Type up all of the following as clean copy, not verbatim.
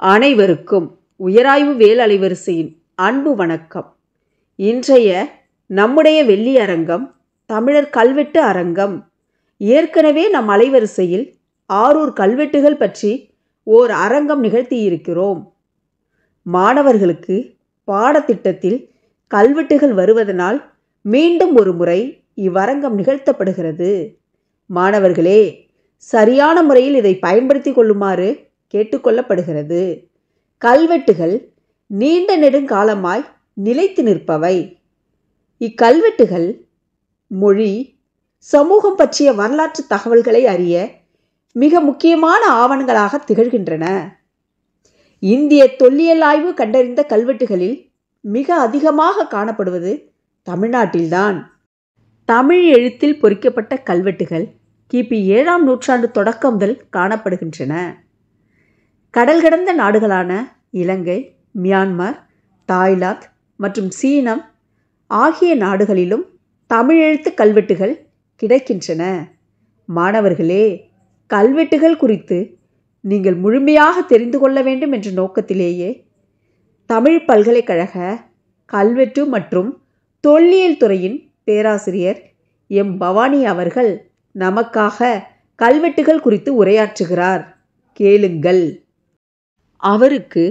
அனைவருக்கும் உயராய்வு வேல் அலைவரிசையின் அன்பு வணக்கம். இன்றைய நம்முடைய வெள்ளி அரங்கம் தமிழர் கல்வெட்டு அரங்கம். ஏற்கனவே நம் அலைவரிசையில் ஆரூர் கல்வெட்டுகள் பற்றி ஓர் அரங்கம் நிகழ்த்தியிருக்கிறோம். மாணவர்களுக்கு பாடத்திட்டத்தில் கல்வெட்டுகள் வருவதனால் மீண்டும் ஒரு முறை இவ்வரங்கம் நிகழ்த்தப்படுகிறது. மாணவர்களே, சரியான முறையில் இதை பயன்படுத்தி கொள்ளுமாறு கேட்டுக்கொள்ளப்படுகிறது. கல்வெட்டுகள் நீண்ட நெடுங்காலமாய் நிலைத்து நிற்பவை. இக்கல்வெட்டுகள் மொழி, சமூகம் பற்றிய வரலாற்று தகவல்களை அறிய மிக முக்கியமான ஆவணங்களாக திகழ்கின்றன. இந்திய தொல்லியல் ஆய்வு கண்டறிந்த கல்வெட்டுகளில் மிக அதிகமாக காணப்படுவது தமிழ்நாட்டில்தான். தமிழ் எழுத்தில் பொறிக்கப்பட்ட கல்வெட்டுகள் கிபி 7ஆம் நூற்றாண்டு தொடக்கம் முதல் காணப்படுகின்றன. கடல் கடந்த நாடுகளான இலங்கை, மியான்மர், தாய்லாந்து மற்றும் சீனம் ஆகிய நாடுகளிலும் தமிழ் எழுத்து கல்வெட்டுகள் கிடைக்கின்றன. மாணவர்களே, கல்வெட்டுகள் குறித்து நீங்கள் முழுமையாக தெரிந்து கொள்ள வேண்டும் என்ற நோக்கத்திலேயே தமிழ் பல்கலைக்கழக கல்வெட்டு மற்றும் தொல்லியல் துறையின் பேராசிரியர் எம். பவானி அவர்கள் நமக்காக கல்வெட்டுகள் குறித்து உரையாற்றுகிறார். கேளுங்கள். அவருக்கு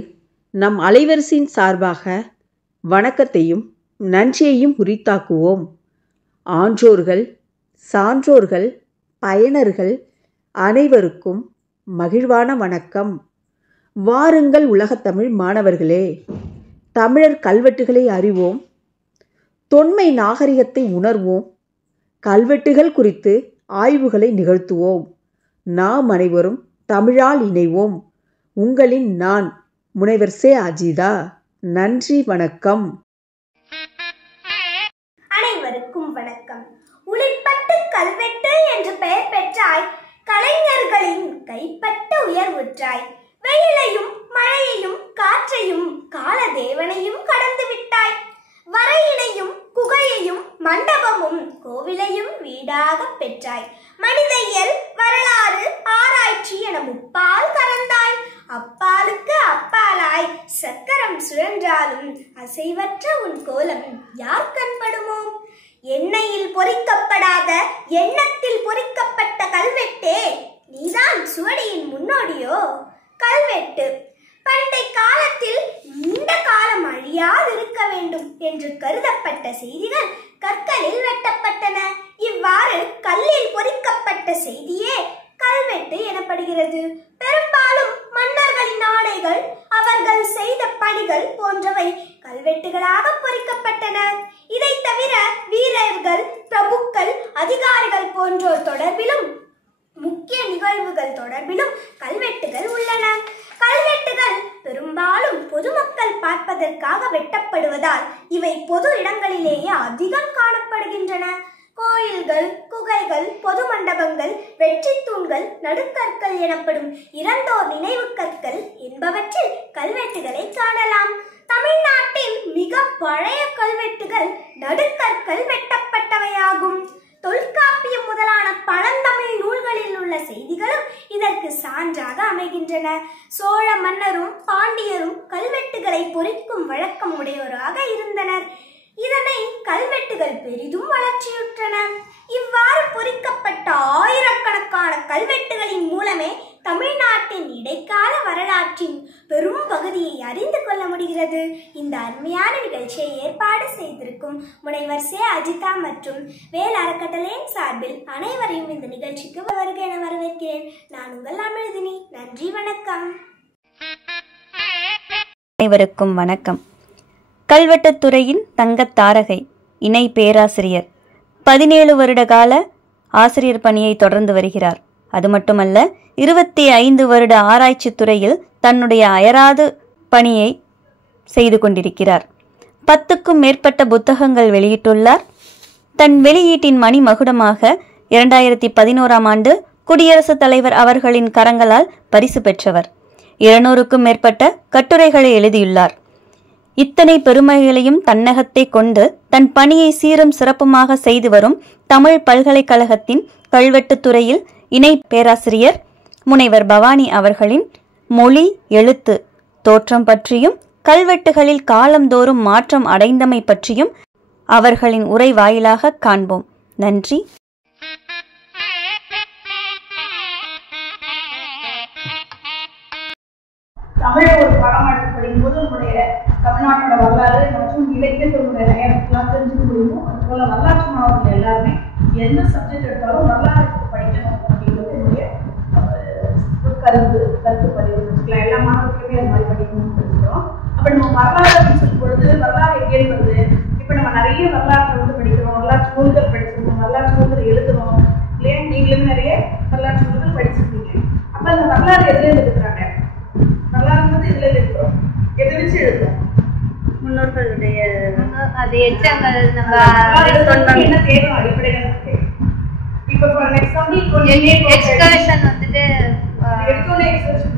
நம் அலைவரிசையின் சார்பாக வணக்கத்தையும் நன்றியையும் உரித்தாக்குவோம். ஆன்றோர்கள், சான்றோர்கள், பயனர்கள் அனைவருக்கும் மகிழ்வான வணக்கம். வாருங்கள் உலகத்தமிழ் மாணவர்களே, தமிழர் கல்வெட்டுகளை அறிவோம், தொன்மை நாகரிகத்தை உணர்வோம், கல்வெட்டுகள் குறித்து ஆய்வுகளை நிகழ்த்துவோம். நாம் அனைவரும் தமிழால் இணைவோம். உங்களின் நான் முனைவர் சே. அஜிதா. நன்றி, வணக்கம். அனைவருக்கும் வணக்கம். உளிப்பட்டு கல்வெட்டு என்று பெயர் பெற்றாய், கலைஞர்களின் கைப்பட்ட உயர்வுற்றாய். வெயிலையும் மழையையும் காற்றையும் காலதேவனையும் கடந்து விட்டாய். வரையினையும் குகையையும் மண்டபமும் கோவிலையும் வீடாக பெற்றாய். மனிதயியல், வரலாறு, ஆராய்ச்சி என முப்பால் கறந்தாய். அப்பாலுக்கு அப்பாலாய் சக்கரம் சுழன்றாலும் அசைவற்ற உன் கோலம் யார் கண்படுமோ? எண்ணெயில் பொறிக்கப்படாத எண்ணத்தில் பொறிக்கப்பட்ட கல்வெட்டே, நீதான் சுவடியின் முன்னோடியோ? கல்வெட்டு பண்டை காலத்தில் நீண்ட காலம் அழியாதிருக்க வேண்டும் என்று கருதப்பட்ட செய்திகள் கற்களில் வெட்டப்பட்டன. இவ்வாறு கல்லில் பொறிக்கப்பட்ட செய்தியே கல்வெட்டு எனப்படுகிறது. பெரும்பாலும் மன்னர்களின் ஆணைகள், அவர்கள் செய்த பணிகள் போன்றவை கல்வெட்டுகளாக பொறிக்கப்பட்டன. இதை தவிர வீரர்கள், பிரபுக்கள், அதிகாரிகள் போன்றோர் தொடர்பிலும் முக்கிய நிகழ்வுகள் தொடர்பிலும் கல்வெட்டுகள் உள்ளன. கல்வெட்டுகள் பெரும்பாலும் பொதுமக்கள் பார்ப்பதற்காக வெட்டப்படுவதால் இவை பொது இடங்களிலேயே அதிகம் காணப்படுகின்றன. கோயில்கள், குகைகள், பொது மண்டபங்கள், வெற்றி தூண்கள், நடுக்கற்கள் எனப்படும் இறந்தோர் நினைவு கற்கள் என்பவற்றில் கல்வெட்டுகளை காணலாம். தமிழ்நாட்டின் மிக பழைய கல்வெட்டுகள் நடுக்கற்கள் வெட்டப்பட்டவையாகும். தொல்காப்பியம் முதலான பழந்தமிழ் நூல்களில் உள்ள செய்திகளும் இதற்கு சான்றாக அமைகின்றன. சோழ மன்னரும் பாண்டியரும் கல்வெட்டுகளை பொறிக்கும் வழக்கம் உடையோராக இருந்தனர். இதனை கல்வெட்டுகள் பெரிதும் வளர்ச்சியுற்றன. இவ்வாறு பொறிக்கப்பட்ட ஆயிரக்கணக்கான கல்வெட்டுகளின் மூலமே தமிழ்நாட்டின் இடைக்கால வரலாற்றின் பெரும் பகுதியை அறிந்து கொள்ள முடிகிறது. இந்த அருமையான நிகழ்ச்சியை ஏற்பாடு செய்திருக்கும் முனைவர் சே. அஜிதா மற்றும் வேல் அறக்கட்டளையின் சார்பில் அனைவரையும் இந்த நிகழ்ச்சிக்கு வருக என வரவேற்கிறேன். நான் உங்கள் அமிழ்தினி. நன்றி, வணக்கம். அனைவருக்கும் வணக்கம். கல்வெட்டுத்துறையின் தங்கத்தாரகை, இணை பேராசிரியர், 17 வருட கால ஆசிரியர் பணியை தொடர்ந்து வருகிறார். அது மட்டுமல்ல, 25 வருட ஆராய்ச்சி துறையில் தன்னுடைய அயராது பணியை செய்து கொண்டிருக்கிறார். 10க்கும் மேற்பட்ட புத்தகங்கள் வெளியிட்டுள்ளார். தன் வெளியீட்டின் மணிமகுடமாக 2011ஆம் ஆண்டு குடியரசுத் தலைவர் அவர்களின் கரங்களால் பரிசு பெற்றவர். 200க்கும் மேற்பட்ட கட்டுரைகளை எழுதியுள்ளார். இத்தனை பெருமைகளையும் தன்னகத்தை கொண்டு தன் பணியை சீரும் சிறப்புமாக செய்து வரும் தமிழ் பல்கலைக்கழகத்தின் கல்வெட்டுத்துறையில் இணை பேராசிரியர் முனைவர் பவானி அவர்களின் மொழி, எழுத்து தோற்றம் பற்றியும் கல்வெட்டுகளில் காலந்தோறும் மாற்றம் அடைந்தமை பற்றியும் அவர்களின் உரை வாயிலாக காண்போம். நன்றி. தமிழை ஒரு பாடமாக எடுத்து படிக்கும்போது நம்முடைய தமிழ்நாட்டோட வரலாறு மற்றும் இலக்கியத்தினுடைய நயத்தெல்லாம் தெரிஞ்சுக்க முடியும். அதுபோல வரலாற்று மாணவர்கள் எல்லாருமே எந்த சப்ஜெக்ட் எடுத்தாலும் வரலாறு படிக்கணும் அப்படிங்கிறது என்னுடைய கருத்து பதிவு. எல்லா மாணவர்களுமே அது மாதிரி படிக்கணும்னு தெரிஞ்சுக்கிறோம். அப்போ நம்ம வரலாறு அப்படின்னு சொல்லும் பொழுது வரலாறு எங்கேயும் வருது. இப்போ நம்ம நிறைய வரலாற்றை வந்து படிக்கிறோம், வரலாற்று நூல்கள் படிச்சிருக்கோம், வரலாற்று நூல்கள் எழுதுறோம் இல்லையா? நீங்களும் நிறைய வரலாற்று நூல்கள் படிச்சிருக்கீங்க. அப்போ அந்த வரலாறு எதுலேருந்து எடுக்கிறாங்க? வரலாறுன்றது எதுல இருக்கிறோம்? எதை வச்சு எழுதுறோம்? முன்னோர்களுடைய அது எச்சங்கள் நம்ம என்ன தேவை அடிப்படையில இப்ப ஃபார் எக்ஸாம்பிள் எக்ஸ்கர்ஷன் வந்துட்டு எடுத்தோட எக்ஸ்கர்ஷன்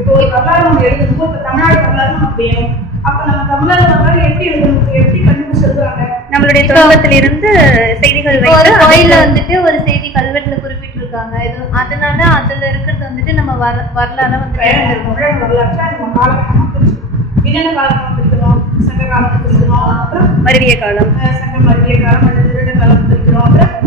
இப்போ ஒரு வரலாறு நம்ம எழுதுறோம். இப்போ தமிழ்நாடு வரலாறு நமக்கு வேணும். அப்ப நம்ம தமிழ்நாடு வரலாறு எப்படி எழுதணும், எப்படி கண்டுபிடிச்சு எழுதுறாங்க? நம்மளுடைய துவக்கத்திலிருந்து செய்திகள் ஒரு கோயில்ல வந்துட்டு ஒரு செய்தி கல்வெட்டுல குறிப்பிட்டிருக்காங்க. இது அதனால அதுல இருக்கிறது வந்துட்டு நம்ம வரலாறு வந்து தமிழக வரலாற்றை நம்ம காலகட்டமா பிரிச்சுக்கணும். என்னென்ன காலகட்டம் பிரிக்கணும்? சங்க காலம் பிரிக்கணும், அப்புறம் மருவிய காலம், சங்க மருவிய காலம், திருட காலம் பிரிக்கணும், அப்புறம்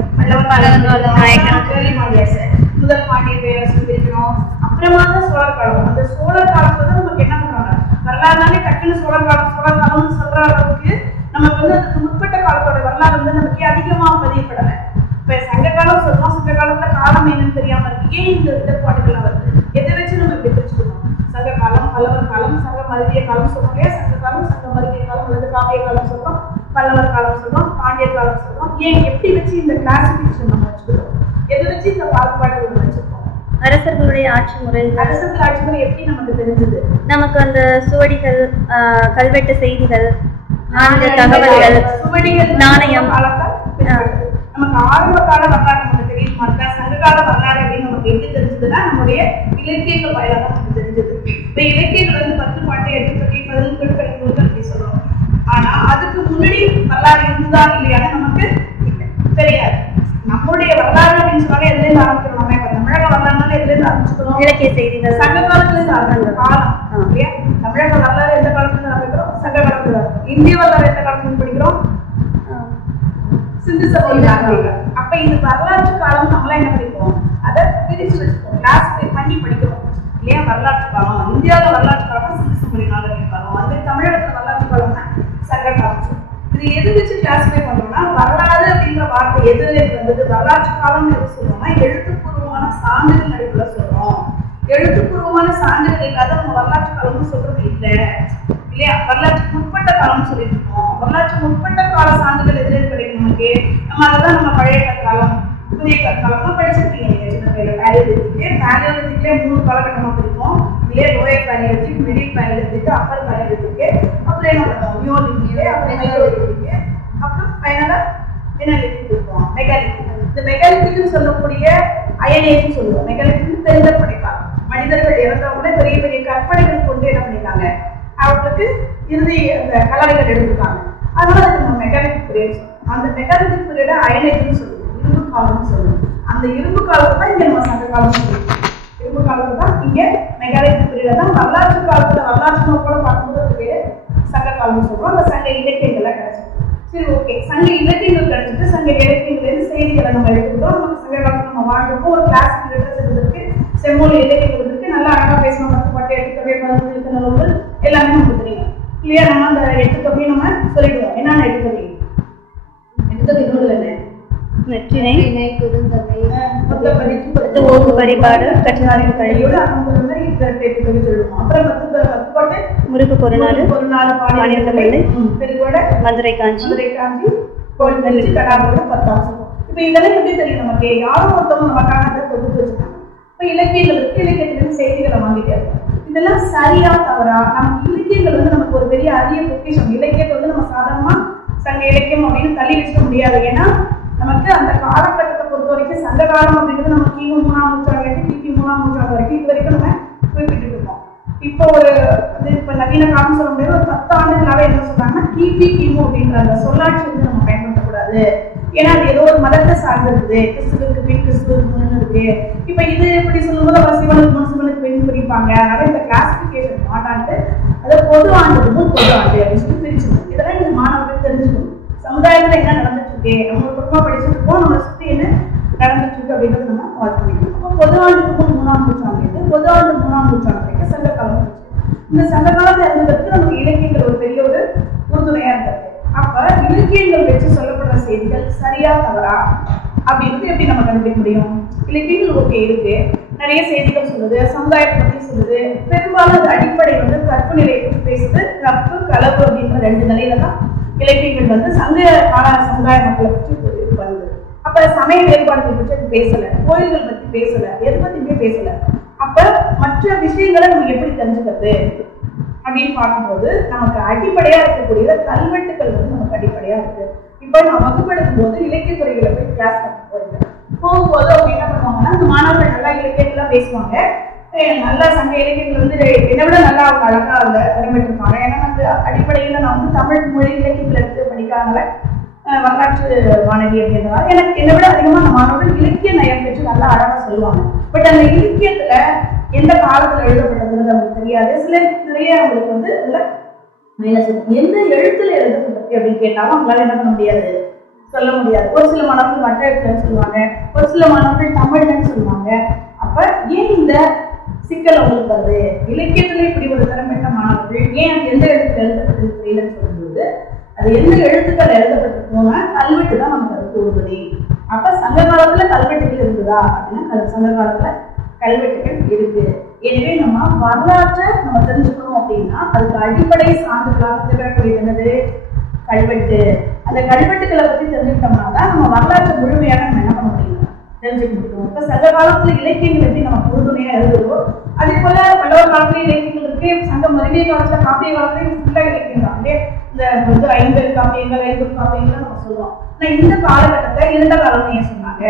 முதல் பாண்டிய பேரரசு பிரிக்கணும், அப்புறமா தான் சோழர் காலம். அந்த சோழர் காலத்துல தான் நமக்கு என்ன பண்றாங்க, வரலாறுனாலே டக்குன்னு சோழர் காலம்னு சொல்ற அளவுக்கு நமக்கு வந்து அதுக்கு முற்பட்ட காலத்தோட வரலாறு வந்து நமக்கு அதிகமா பதியப்படலை. இப்ப சங்க காலம் சொல்றோம், சங்க காலத்துல காலம் என்னன்னு தெரியாம இருக்கு. ஏன் இந்த இடர்பாடுகள் வருது? எதை வச்சு நம்ம இப்படி பிரிச்சுக்கணும்? சங்க காலம், பல்லவர் காலம், சங்க மருவிய காலம் சொல்றோம் இல்லையா? சங்க காலம், சங்க மருவிய காலம் அல்லது காவிய காலம் சொல்றோம், பல்லவர் காலம் சொல்றோம், பாண்டியர் காலம் சொல்றோம். ஏன் எப்படி வச்சு இந்த கிளாசிபிகேஷன் நம்ம வச்சுக்கிறோம்? எதை வச்சு இந்த பாகுபாடுகள் வச்சிருக்கோம்? அரசர்களுடைய ஆட்சி முறை, அரசர்கள் ஆட்சி முறை எப்படி நமக்கு தெரிஞ்சது? நமக்கு அந்த சுவடிகள், கல்வெட்டு செய்திகள், தகவல்கள், சுவடிகள், நாணயம் நமக்கு ஆரம்ப கால வரலாறு நமக்கு தெரியும். சங்க கால வரலாறு அப்படின்னு நமக்கு எப்படி தெரிஞ்சதுன்னா நம்முடைய இலக்கியங்கள் வாயிலாக நமக்கு தெரிஞ்சது. இப்ப இலக்கியங்கள் வந்து 10 பாட்டு 8 தொகை 11 கடுக்கடுக்கு அப்படி சொல்றோம். ஆனா அதுக்கு முன்னாடி வரலாறு இருந்ததா இல்லையான்னு நமக்கு தெரியாது. நம்முடைய வரலாறு அப்படின்னு சொன்னாலே எதுல இருந்து ஆரம்பிக்கிறோம்? நம்ம இப்ப தமிழக வரலாறுனால எதுல இருந்து ஆரம்பிச்சுக்கணும்? இலக்கிய செய்திகள் சங்க காலத்துல இருந்து ஆரம்பிக்கிற காலம் இல்லையா? தமிழக வரலாறு எந்த காலத்துல இருந்து ஆரம்பிக்கிறோம்? சங்க காலத்துல. இந்திய வரலாறு எந்த காலத்துல இருந்து படிக்கிறோம்? சிந்து சமவெளி. அப்ப இந்த வரலாற்று காலம் நம்மளா என்ன படிப்போம்? அதை பிரிச்சு வச்சுப்போம், கிளாஸிஃபை பண்ணி படிக்கிறோம் இல்லையா? வரலாற்று காலம், இந்தியாவில வரலாற்று காலம் சிந்து சமவெளி நாகரிக காலம், அது தமிழகத்துல வரலாற்று காலம்னா சங்க காலம். இது எது வச்சு கிளாஸிஃபை பண்றோம்னா, வரலாறு அப்படின்ற வார்த்தை எதுல வந்தது? வரலாற்று காலம் எது சொல்றோம்னா எழுத்துப்பூர்வமான சான்றுகள் அடிப்படையில சொல்றோம். எழுத்துப்பூர்வமான சான்றுகள் இல்லாத நம்ம வரலாற்று காலம்னு சொல்றது இல்லை இல்லையா? வரலாற்று முற்பட்ட காலம்னு சொல்லிட்டு இருக்கோம். வரலாற்று முற்பட்ட கால சான்றுகள் எதுல கிடைக்கும் நமக்கு? நம்ம அதான் நம்ம பழைய கற்காலம், புதிய கற்காலம்லாம் படிச்சிருக்கீங்க நீங்க சின்ன பிள்ளைல. பேலியோலித்திக்லயே 3 காலகட்டமா பிரிப்போம் இல்லையா? Lower palaeolithic, middle palaeolithic, upper palaeolithic. அப்புறம் என்ன பண்ணுவோம்? நியோலித்திக், அப்புறம் மெகாலித்திக், அப்புறம் ஃபைனலா என்ன லித்திக் இருக்கும்? மெகாலித்திக். இந்த மெகாலித்திக்னு சொல்லக்கூடிய அயன் ஏஜ்னு சொல்லுவோம். மெகாலித்திக் தெரிந்த படைக்காலம். மனிதர்கள் இறந்தவங்கள பெரிய பெரிய கற்பனைகள் கொண்டு என்ன பண்ணிருக்காங்க, அவங்களுக்கு இறுதி அந்த கலவைகள் எடுத்துருக்காங்க. அதனால அதுக்கு நம்ம மெகாலித்திக் பீரியட் சொல்லுவோம். அந்த மெகாலித்திக் பீரியட அயன் ஏஜ்னு சொல்லுவோம், இரும்பு காலம்னு சொல்லுவோம். அந்த இரும்பு காலத்தை தான் இங்க நம்ம சங்க காலம் சொல்லுவோம். இரும்பு காலத்தை தான் இங்க மெகாலித்திக் பீரியட் தான். வரலாற்று காலத்துல வரலாற்று நோக்கோட பார்க்கும்போது பேரு சங்க காலம்னு சொல்றோம். அந்த சங்க இலக்கியங்கள்லாம் கிடைச்சிருக்கு. சரி, ஓகே. சங்க இலக்கியங்கள் கிடைச்சிட்டு சங்க இலக்கியங்கள் செய்திகளை நம்ம எடுத்துக்கிட்டோம். நமக்கு சங்க காலத்துல நம்ம வாழ்ந்துருக்கோம். ஒரு கிளாசிக் லிட்டரேச்சர் இருக்கு, செம்மொழி இலக்கியங்கள் இருக்கு, நல்லா அழகா பேசணும். 10 பாட்டு 8 தொகை 11 நூல்கள் எல்லாமே நமக்கு தெரியும் இல்லையா? நம்ம அந்த 8 தொகையை நம்ம சொல்லிடுவோம். என்னென்ன 8 தொகை? 8 தொகை நூல்கள் என்ன? நற்றிணை, குறுந்தொகை, ஓங்கு பரிபாடு, கற்றலாரின் கழியோடு அந்த மாதிரி 8 தொகை சொல்லுவோம். அப்புறம் 10 பாட்டு முறுக்கு பொருநாறு, பாணியந்தமிழ், பெருங்கோட, மதுரை காஞ்சி, கோல்நெல்லி, கடாபோட 10 இப்ப இதெல்லாம் எப்படி தெரியும் நமக்கு? யாரும் ஒருத்தவங்க நமக்காக அதை கொடுத்து வச்சுக்காங்க. இப்ப இலக்கியங்கள் இருக்கு, இலக்கியத்திலிருந்து செய்திகளை வாங்கிட்டே இருக்கும். இதெல்லாம் சரியா தவறா? நமக்கு இலக்கியங்கள் வந்து நமக்கு ஒரு பெரிய அரிய பொக்கிஷம். இலக்கியத்தை வந்து நம்ம சாதாரணமா சங்க இலக்கியம் அப்படின்னு தள்ளி வச்சுக்க முடியாது. ஏன்னா நமக்கு அந்த காலகட்டத்தை பொறுத்த வரைக்கும் சங்க காலம் அப்படிங்கிறது நம்ம கிமு 3ஆம் நூற்றாண்டு கிபி 3ஆம் நூற்றாண்டு வரைக்கும் இது வரைக்கும் நம்ம குறிப்பிட்டு இருக்கோம். இப்போ ஒரு இப்ப நவீன காலம் சொல்ல முடியாது, ஒரு 10 ஆண்டுகளாவே என்ன சொல்றாங்கன்னா கிபி கிமு அப்படின்ற அந்த சொல்லாட்சி வந்து நம்ம பயன்படுத்தக்கூடாது. ஏன்னா அது ஏதோ ஒரு மதத்தை சார்ந்து இருக்குது. கிறிஸ்துவுக்கு பின் கிறிஸ்துவுக்கு முன்னு இருக்கு. இப்ப இது இப்படி சொல்லும்போது அவர் சிவனுக்கு முன் சிவனுக்கு பெண் பிரிப்பாங்க. அதனால இந்த கிளாசிபிகேஷன் மாட்டான்ட்டு அதை பொது ஆண்டுக்கு முன் பொது ஆண்டு அப்படின்னு சொல்லி பிரிச்சுக்கணும். இதெல்லாம் இந்த மாணவர்கள் தெரிஞ்சுக்கணும். சமுதாயத்துல என்ன நடந்துட்டு இருக்கு, நம்ம ஒரு குடும்பம் படிச்சுட்டு இருக்கோம், நம்மளை சுற்றி என்ன நடந்துட்டு இருக்கு அப்படின்றத நம்ம வாட்ச் பண்ணிக்கணும். அப்போ பொது ஆண்டுக்கு முன் 3ஆம் நூற்றாண்டு, பொது ஆண்டு 3ஆம் நூற்றாண்டு வரைக்கும் சங்க காலம். இந்த சங்க காலத்தை அறிந்ததுக்கு நமக்கு இலக்கியங்கள் ஒரு பெரிய ஒரு உறுதுணையா இருந்தது. அப்ப இலக்கியங்கள் வச்சு சொல்லப்படுற செய்திகள் சரியா தவறா அப்படின்றது எப்படி நம்ம கண்டுபிடிக்க முடியும்? இலக்கியங்கள் ஓகே இருக்கு, நிறைய செய்திகள் சொல்லுது, சமுதாயத்தை பத்தி சொல்லுது. பெரும்பாலும் அது அடிப்படை வந்து கற்பு நிலையை பற்றி பேசுது. கற்பு களவு அப்படின்ற 2 நிலையில தான் இலக்கியங்கள் வந்து சங்க கால சமுதாய மக்களை பற்றி வருது. அப்ப சமய வேறுபாடுகள் பற்றி அது பேசல, கோயில்கள் பத்தி பேசல, எது பத்தியுமே பேசல. அப்ப மற்ற விஷயங்களை நம்ம எப்படி தெரிஞ்சுக்கிறது அப்படின்னு பார்க்கும்போது நமக்கு அடிப்படையா இருக்கக்கூடிய கல்வெட்டுகள் வந்து நமக்கு அடிப்படையா இருக்கு. இப்ப நான் வகுப்பெடுக்கும் போது இலக்கிய துறைகளை போய் கிளாஸ் போகும்போது அவங்க என்ன பண்ணுவாங்கன்னா, அந்த மாணவர்கள் நல்லா இலக்கியங்கள்லாம் பேசுவாங்க. நல்லா சங்க இலக்கியங்கள் வந்து என்னை விட நல்லா அவங்க அழகா அந்த திறமைட்டிருப்பாங்க. ஏன்னா வந்து அடிப்படையில நான் வந்து தமிழ் மொழி இலக்கியங்கள் எடுத்து படிக்காதனால வரலாற்று மாணவி அப்படின்றதால எனக்கு என்னை விட அதிகமா அந்த மாணவர்கள் இலக்கிய நயம் பெற்று நல்லா அழகா சொல்லுவாங்க. பட் அந்த இலக்கியத்துல எந்த காலத்துல எழுதப்பட்டதுன்னு அவங்களுக்கு தெரியாது. சில நிறைய அவங்களுக்கு வந்து அதுல எந்த எழுத்துல எழுதப்பட்டது அப்படின்னு கேட்டாலும் அவங்களால என்ன பண்ண முடியாது, சொல்ல முடியாது. ஒரு சில மாணவர்கள் மற்ற எழுத்துல சொல்லுவாங்க, ஒரு சில மாணவர்கள் தமிழ்லன்னு சொல்லுவாங்க. அப்ப ஏன் இந்த சிக்கல் அவங்களுக்கு வருது? இலக்கியத்துல இப்படி ஒரு திறமையான மாணவர்கள் ஏன் எந்த எழுத்துல எழுதப்பட்டது தெரியலன்னு சொல்லும்போது அது எந்த எழுத்துக்கள் எழுதப்பட்டிருக்கோம்னா கல்வெட்டு தான் நமக்கு அதுக்கு உறுதி. அப்ப சங்க காலத்துல கல்வெட்டுகள் இருக்குதா அப்படின்னா சங்க காலத்துல கல்வெட்டுகள் இருக்கு. எனவே நம்ம வரலாற்றை நம்ம தெரிஞ்சுக்கணும் அப்படின்னா அதுக்கு அடிப்படை சான்றுகளாக திகழக்கூடிய என்னது கல்வெட்டு. அந்த கல்வெட்டுகளை பத்தி தெரிஞ்சுக்கிட்டோம்னா தான் நம்ம வரலாற்றை முழுமையாக நம்ம என்ன பண்ண முடியும், தெரிஞ்சுக்க முடியும். இப்ப சங்க காலத்துல இலக்கியங்கள் எப்படி நம்ம உறுதுணையா எழுதுவோம், அதே போல பல்லவர் காலத்துல இலக்கியங்கள் இருக்கு. சங்க மருவிய காலத்துல காப்பிய காலத்துல ஃபுல்லா இலக்கியம் தான். இந்த வந்து 50 காப்பியங்கள் 50 காப்பியங்கள் நம்ம சொல்லுவோம். ஆனா இந்த காலகட்டத்தை இருந்த காலம் ஏன் சொன்னாங்க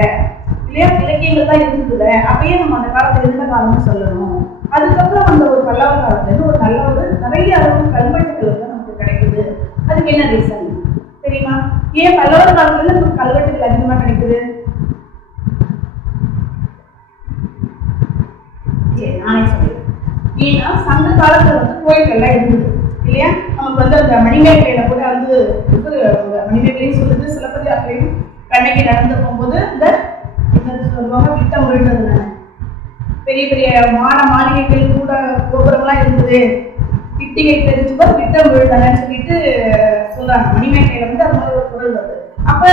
இல்லையா? இலக்கியங்கள் தான் இருந்தது. அப்பயே நம்ம அந்த காலத்துல இருந்த காலம்னு சொல்லணும். அதுக்கப்புறம் அந்த ஒரு பல்லவர் காலத்துல இருந்து ஒரு நல்ல ஒரு நிறைய அளவு கல்வெட்டுகள் வந்து நமக்கு கிடைக்குது. அதுக்கு என்ன ரீசன் தெரியுமா? ஏன் பல்லவர் காலத்துல நமக்கு கல்வெட்டுகள் அதிகமா கிடைக்குது? நானே சொல்றேன். ஏன்னா சங்க காலத்துல வந்து கோயில்கள்லாம் இருந்தது இல்லையா? நமக்கு வந்து அந்த மணிமேகலையில கூட வந்து மணிமேகலையும் சொல்லுது, சிலப்பதிகாரத்திலையும் கண்ணகி நடந்து போகும்போது இந்த சொல்லுவாங்க விட்டம் விழுந்தது. பெரிய பெரிய மாளிகைகள் கூட கோபுரம்லாம் இருந்தது, கிட்டிகை தெரிஞ்சுப்போ விட்டம் விழுந்தானு சொல்லிட்டு சொல்றாங்க. மணிமேகலையில வந்து அது மாதிரி ஒரு குரல் வருது. அப்ப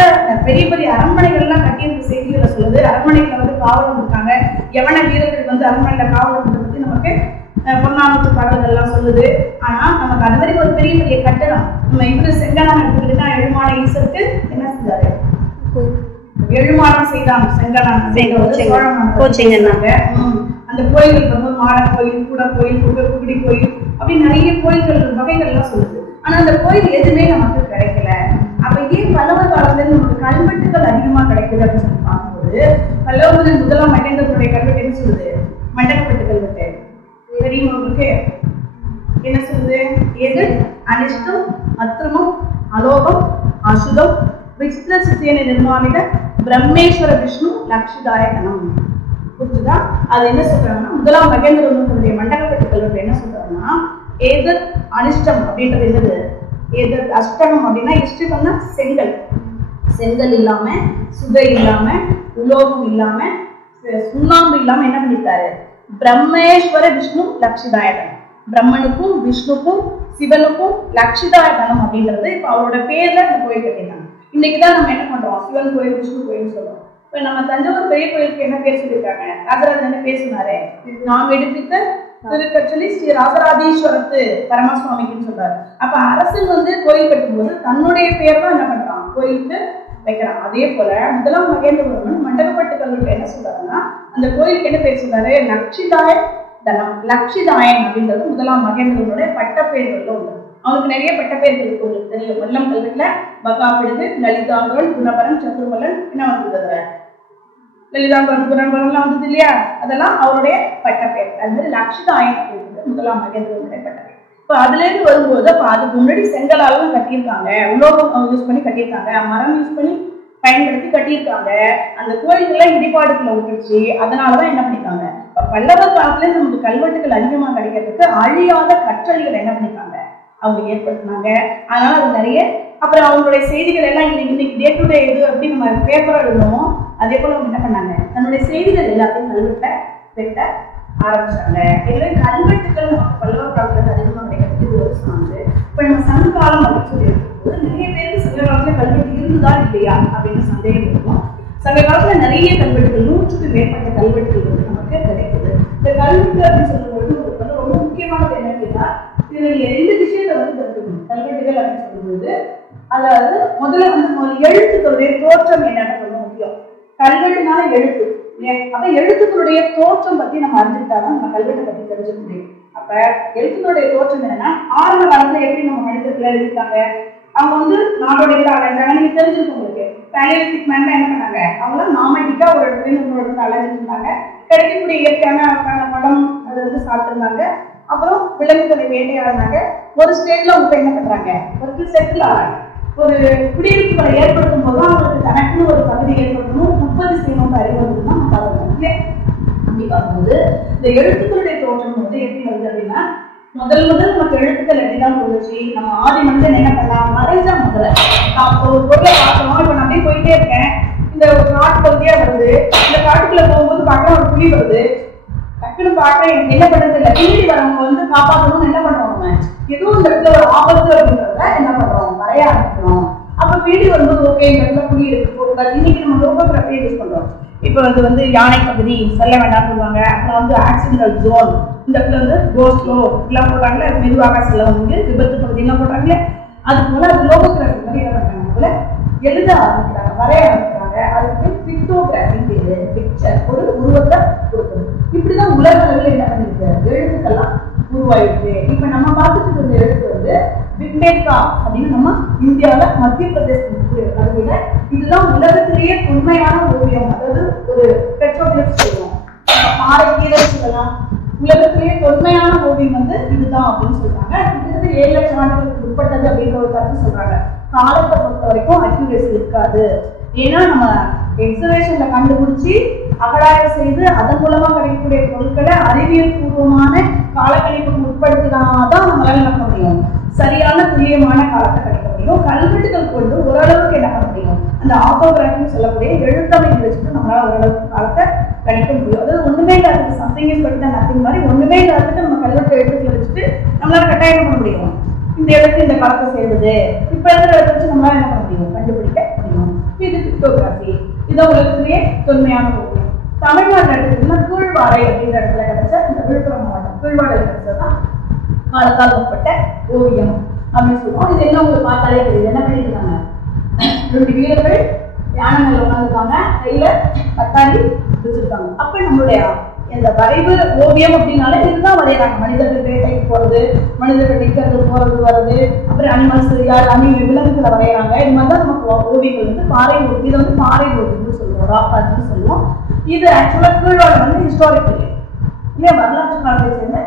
பெரிய பெரிய அரண்மனைகள்லாம் கட்டியிருந்த செய்திகளை சொல்லுது. அரண்மனைகளை வந்து காவல் இருக்காங்க, யவன வீரர்கள் வந்து அரண்மனையில காவல் இருந்ததை பத்தி நமக்கு பொன்னாமத்து பாடல்கள்லாம் சொல்லுது. ஆனா நமக்கு அது மாதிரி ஒரு பெரிய பெரிய கட்டணம் நம்ம இவரு செங்கனான் எடுத்துக்கிட்டா எழுமான ஈசருக்கு என்ன செஞ்சாரு, எழுமானம் செய்தான். செங்கனான் அந்த கோயில்கள் வந்து மாட கோயில், கூட கோயில், குகுடி கோயில் அப்படி நிறைய கோயில்கள் வகைகள் எல்லாம் சொல்லுது. ஆனா அந்த கோயில் எதுவுமே நமக்கு கிடைக்கல. அப்ப ஏன் பல்லவர் காலத்துல நமக்கு கல்வெட்டுகள் அதிகமா கிடைக்குது அப்படின்னு சொல்லி பார்க்கும்போது பல்லவர்களின் 1ஆம் மகேந்திரனுடைய கல்வெட்டு என்ன சொல்லுது, மண்டகப்பட்டு கல்வெட்டு தெரியுமா உங்களுக்கு? என்ன சொல்லுது? எது அனிஷ்டம் அத்ரமம் அலோகம் அசுதம் விசித்திர சித்தியனை நிர்மாணித பிரம்மேஸ்வர விஷ்ணு லக்ஷிதாயகனம். புரிஞ்சுதா? அது என்ன சொல்றாங்கன்னா 1ஆம் மகேந்திரனுடைய மண்டகப்பட்டு கல்வெட்டு என்ன சொல்றாங்கன்னா ஏதத் அனிஷ்டம் அப்படின்றது என்னது, ஏதத் அஷ்டகம் அப்படின்னா இஷ்டகம்னா செங்கல், செங்கல் இல்லாம சுதை இல்லாம உலோகம் இல்லாம சுண்ணாம்பு இல்லாம என்ன பண்ணிருக்காரு, பிரம்மேஸ்வர விஷ்ணு லக்ஷிதாயகனம். பிரம்மனுக்கும் விஷ்ணுக்கும் சிவனுக்கும் லக்ஷிதாயகனம் அப்படின்றது இப்ப அவரோட பேர்ல இந்த கோயில் கட்டினாங்க. இன்னைக்குதான் நம்ம என்ன பண்றோம், சிவன் கோயில் விஷ்ணு கோயில் சொல்றோம். இப்ப நம்ம தஞ்சாவூர் பெரிய கோயிலுக்கு என்ன பேர் சொல்லியிருக்காங்க, ராஜராஜன் என்ன பேசுனாரு, நாம் எடுத்துக்க திருக்கற்றலி ஸ்ரீ ராஜராஜேஸ்வரத்து பரமசுவாமிக்குன்னு சொல்றாரு. அப்ப அரசன் வந்து கோயில் கட்டும்போது தன்னுடைய பேர் தான் என்ன பண்றான், கோயிலுக்கு வைக்கிறான். அதே போல 1ஆம் மகேந்திரவர்மன் மண்டகப்பட்டு கல்வெட்டு என்ன சொல்றாருன்னா அந்த கோயிலுக்கு என்ன பேர் சொல்றாரு, லக்ஷிதாய தனம். லக்ஷிதாயன் அப்படின்றது 1ஆம் மகேந்திரவனுடைய பட்டப்பேர்கள்ல ஒன்று. அவனுக்கு நிறைய பட்டப்பேர்கள் இருக்கு, உங்களுக்கு தெரியும். வல்லம் கல்வெட்டுல பகாபிடுகு, லலிதாங்கரன், குணபரன், சத்துருமலன் என்ன வந்தது, லலிதாங்கரன் குணபரன்லாம் வந்தது இல்லையா? அதெல்லாம் அவருடைய பட்டப்பேர். அது மாதிரி லக்ஷிதாயன் அப்படின்றது 1ஆம் மகேந்திரவனுடைய பட்டப்பேர். இப்போ அதுல இருந்து வரும்போது அப்ப அதுக்கு முன்னாடி செங்கலால கட்டியிருக்காங்க, உலோகம் யூஸ் பண்ணி கட்டியிருக்காங்க, மரம் யூஸ் பண்ணி பயன்படுத்தி கட்டியிருக்காங்க. அந்த கோயில்கள்லாம் இடிபாடுக்குள்ள விட்டுருச்சு. அதனாலதான் என்ன பண்ணிருக்காங்க, பல்லவர் காலத்துல நமக்கு கல்வெட்டுகள் அதிகமா கிடைக்கிறதுக்கு அழியாத கற்றளிகள் என்ன பண்ணிருக்காங்க, அவங்க ஏற்படுத்தினாங்க. அதனால அது நிறைய. அப்புறம் அவங்களுடைய செய்திகள் எல்லாம் இன்னைக்கு டே டு டே இது அப்படி நம்ம பேப்பர் எழுதணும். அதே போல அவங்க என்ன பண்ணாங்க, தன்னுடைய செய்திகள் எல்லாத்தையும் கல்வெட்டை வெட்ட ஆரம்பிச்சாங்க. எனவே கல்வெட்டுகள் நமக்கு பல்லவர் காலத்துல அதிகமா கிடைக்கிறதுக்கு இது ஒரு சான்று. இப்ப நம்ம சங்க காலம் அப்படின்னு சொல்லி இருக்கும்போது நிறைய பேருக்கு சங்க காலத்துல கல்வெட்டு இருந்துதா இல்லையா அப்படின்னு சந்தேகம் இருக்கும். சங்க காலத்துல நிறைய கல்வெட்டுகள், 100க்கு மேற்பட்ட கல்வெட்டுகள் வந்து நமக்கு கிடைக்குது. இந்த கல்வெட்டு அப்படின்னு சொல்லும்போது வந்து ரொம்ப முக்கியமானது என்ன கேட்டா, இதுல 2 விஷயத்தை வந்து தெரிஞ்சுக்கணும். கல்வெட்டுகள் அப்படின்னு சொல்லும்போது அதாவது முதல்ல வந்து எழுத்துக்களுடைய தோற்றம் என்னன்னு ரொம்ப முக்கியம். கல்வெட்டுனால எழுத்து, அப்ப எழுத்துக்களுடைய தோற்றம் பத்தி நம்ம அறிஞ்சுக்கிட்டாதான் நம்ம கல்வெட்டை பத்தி தெரிஞ்சுக்க முடியும். அப்ப எழுத்துக்களுடைய தோற்றம் என்னன்னா, ஆரம்ப காலத்துல எப்படி நம்ம மனிதர்கள் எழுதிட்டாங்க, அவங்க வந்து நாடோட அலைஞ்சாங்க. நீங்க தெரிஞ்சிருக்கும் உங்களுக்கு, பேலியோலித்திக் மேன்ல என்ன பண்ணாங்க, அவங்க நாமட்டிக்கா ஒரு இடத்துல இன்னொரு இடத்துல அலைஞ்சிருந்தாங்க. கிடைக்கக்கூடிய இயற்கையான படம் அதை வந்து சாப்பிட்டுருந்தாங்க. அப்புறம் விலங்குகளை வேட்டையாடினாங்க. ஒரு ஸ்டேட்ல அவங்க என்ன பண்றாங்க, ஒரு செட்டில் ஆகிறாங்க. ஒரு குடியிருப்புகளை ஏற்படுத்தும் போது அவங்களுக்கு தனக்குன்னு ஒரு பகுதி ஏற்படுத்தணும், உற்பத்தி செய்யணும் அறிவுறுத்தணும் தான் நம்ம பார்க்கணும். அப்படி பார்க்கும்போது இந்த எழுத்துக்களுடைய தோற்றம் வந்து எப்படி வருது அப்படின்னா, முதல் நமக்கு எழுத்துக்கள் எப்படிதான் போச்சு. நம்ம ஆதி மனிதன் என்ன பண்ணலாம், மறைஞ்சா முதல்ல ஒரு பொருளை பார்க்கணும். இப்ப நான் அப்படியே போயிட்டே இருக்கேன், இந்த ஒரு காட்டு பகுதியா வருது, இந்த காட்டுக்குள்ள போகும்போது பார்க்க ஒரு புலி வருது, டக்குன்னு பார்க்க எனக்கு என்ன பண்றது இல்லை. பின்னாடி வரவங்க வந்து காப்பாற்றணும்னு என்ன பண்றோம், எதுவும் இந்த இடத்துல ஒரு ஆபத்து அப்படின்றத என்ன பண்றோம், வரைய ஆரம்பிக்கிறோம். அப்ப வீடு வரும்போது ஓகே இந்த இடத்துல புலி இருக்கு. இன்னைக்கு நம்ம லோகோகிராஃபியை யூஸ் பண்றோம். இப்ப வந்து யானை பகுதி செல்ல வேண்டாம் சொல்லுவாங்க. அப்புறம் வந்து ஆக்சிடென்டல் ஜோன், இந்த இடத்துல வந்து கோஸ்லோ எல்லாம் போட்டாங்களே, மெதுவாக செல்ல வந்து விபத்து பகுதி எல்லாம் போட்டாங்களே, அது போல அது லோகோகிராஃபி மாதிரி என்ன பண்றாங்க போல எழுத ஆரம்பிக்கிறாங்க, வரைய ஆரம்பிக்கிறாங்க. அதுக்கு பிக்டோகிராஃபி பேரு. பிக்சர், ஒரு உருவத்தை கொடுக்குறது. இப்படிதான் உலக அளவில் என்ன பண்ணிருக்கு, எழுத்துக்கெல்லாம் உருவாயிருக்கு. இப்ப நம்ம பார்த்துட்டு இருந்த எழுத்து வந்து பிக்மேட்கா அப்படின்னு நம்ம இந்தியாவில மத்திய பிரதேச இதுதான் உலகத்திலேயே உண்மையான ஓவியம். அதாவது ஒரு பெட்ரோலியம் சொல்லுவோம், பாறைக்கீரை சொல்லலாம். உலகத்திலேயே தொன்மையான ஓவியம் வந்து இதுதான் அப்படின்னு சொல்றாங்க. கிட்டத்தட்ட 7 லட்சம் ஆண்டுகளுக்கு உட்பட்டது அப்படின்ற ஒரு கருத்து சொல்றாங்க. காலத்தை பொறுத்த வரைக்கும் அக்யூரேசி இருக்காது. ஏன்னா நம்ம எக்ஸிபிஷன்ல கண்டுபிடிச்சி அகழாய்வு செய்து அதன் மூலமா கிடைக்கக்கூடிய பொருட்களை அறிவியல் பூர்வமான காலக்கணிப்புக்கு உட்படுத்தினாதான் நம்மளால என்ன பண்ண முடியும், சரியான துல்லியமான காலத்தை கிடைக்க முடியும். கல்வெட்டுகள் கொண்டு ஓரளவுக்கு என்ன பண்ண முடியும், அந்த ஆர்த்தோகிராஃபின்னு சொல்லக்கூடிய எழுத்தமைப்பு வச்சுட்டு நம்மளால ஓரளவுக்கு காலத்தை கணிக்க முடியும். அதாவது ஒண்ணுமே இல்லாதது something is better then nothing மாதிரி ஒண்ணுமே இல்லாதது நம்ம கல்வெட்டு எழுத்துக்களை வச்சுட்டு நம்மளால கட்டாயம் பண்ண முடியும். இந்த எழுத்து இந்த காலத்தை சேர்ந்தது, இப்ப இருக்கிற எழுத்து வச்சு நம்மளால என்ன பண்ண முடியும், கண்டுபிடிக்க முடியும். இது பிக்டோகிராஃபி. இதான் உலகத்திலேயே தொன்மையான ஓவியம். தமிழ்நாடு எடுத்துக்கிட்டா கீழ்வாடை அப்படின்ற இடத்துல கிடைச்ச இந்த விழுப்புரம் மாவட்டம் கீழ்வாடையில் கிடைச்சதுதான் காலத்தால் உட்பட்ட ஓவியம் அப்படின்னு சொல்லுவோம். இது என்ன உங்களுக்கு பார்த்தாலே தெரியுது. என்ன பண்ணிருக்காங்க, 2 வீரர்கள் யானை மேல உட்காந்துருக்காங்க, கையில பட்டாளி வச்சிருக்காங்க. அப்ப நம்மளுடைய இந்த வரைவு ஓவியம் அப்படின்னாலே இதுதான் வரையறாங்க. மனிதர்கள் வேட்டைக்கு போறது, மனிதர்கள் நிற்கிறது போறது வர்றது, அப்புறம் அனிமல்ஸ் விலங்குகளை வரையறாங்க. இது மாதிரிதான் நமக்கு ஓவியங்கள் வந்து பாறை ஓவியம். இதை வந்து பாறை ஓவியம்னு சொல்லுவோம், ராக் ஆர்ட்னு சொல்லுவோம். இது ஆக்சுவலா கீழ்வாடு வந்து ஹிஸ்டாரிக்கல் இல்லையா, வரலாற்று காலத்தை சேர்ந்த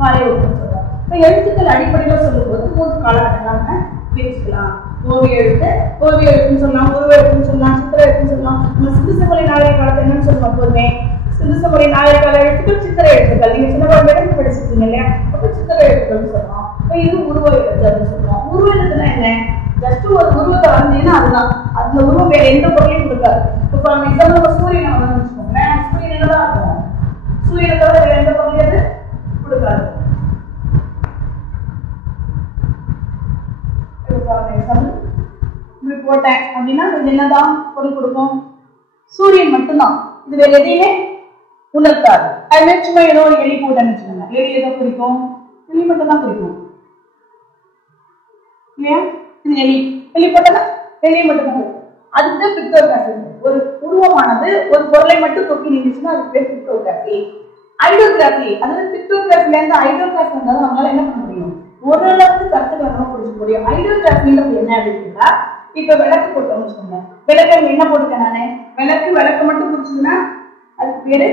பாறை ஓவியம் சொல்லுவோம். இப்போ எழுத்துக்கள் அடிப்படையில சொல்லும் போது 3 காலகட்டங்களாக பிரிச்சுக்கலாம். ஓவிய எழுத்துன்னு சொல்லலாம், உருவ எழுத்துன்னு சொல்லலாம், சித்திர எழுத்துன்னு சொல்லலாம். நம்ம சிந்து சமவெளி நாகரிக காலத்தை என்னன்னு சொல்லுவோம், எப்போதுமே சிந்து சமவெளி நாகரிக கால எழுத்துக்கள், சித்திர எழுத்துக்கள். நீங்க சின்ன குழந்தைங்க படிச்சிருக்கீங்க இல்லையா, அப்போ சித்திர எழுத்துக்கள்னு சொல்லலாம். இப்போ இது உருவ எழுத்து அப்படின்னு சொல்லுவோம். உருவ எழுத்துனா என்ன, ஜஸ்ட் ஒரு உருவத்தை வந்தீங்கன்னா அதுதான், அந்த உருவம் வேற எந்த பொருளையும் கொடுக்காது. இப்போ நம்ம எக்ஸாம்பிள் சூரியனை வந்து வச்சுக்கோங்களேன், சூரியன் என்னதான் இருக்கும், சூரியனை தவிர வேற எந்த பொருளையும் அது கொடுக்காது. இப்படி போட்டேன் அப்படின்னா இது என்னதான் பொருள் கொடுக்கும், சூரியன் மட்டும்தான். இது வேற எதையுமே உணர்த்தாது. அது சும்மா ஏதோ ஒரு எலி போட்டேன்னு வச்சுக்கோங்க, எலி ஏதோ குறிக்கும், எலி மட்டும் தான் குறிக்கும் இல்லையா. இது எலி போட்டா எலியை மட்டும் தான் குறிக்கும். அதுதான் பிக்டோகிராஃபி. ஒரு உருவமானது ஒரு பொருளை மட்டும் தொக்கி நின்றுச்சுன்னா அது பேர் பிக்டோகிராஃபி. ஐடியோகிராஃபி, அதாவது பிக்டோகிராஃபில இருந்து ஐடியோகிராஃபி வந்தாலும் நம்மளால என்ன பண்ண முடியும், ஓரளவுக்கு கருத்துக்களை நம்ம புரிஞ்சுக்க முடியும். ஐடியோகிராஃபின்றது என்ன அப்படின்னா, இப்ப விளக்கு போட்டோம்னு வச்சுக்கோங்க, விளக்கு என்ன போட்டுக்கேன் நானு, விளக்கு மட்டும் புரிச்சுதுன்னா அதுக்கு பேரு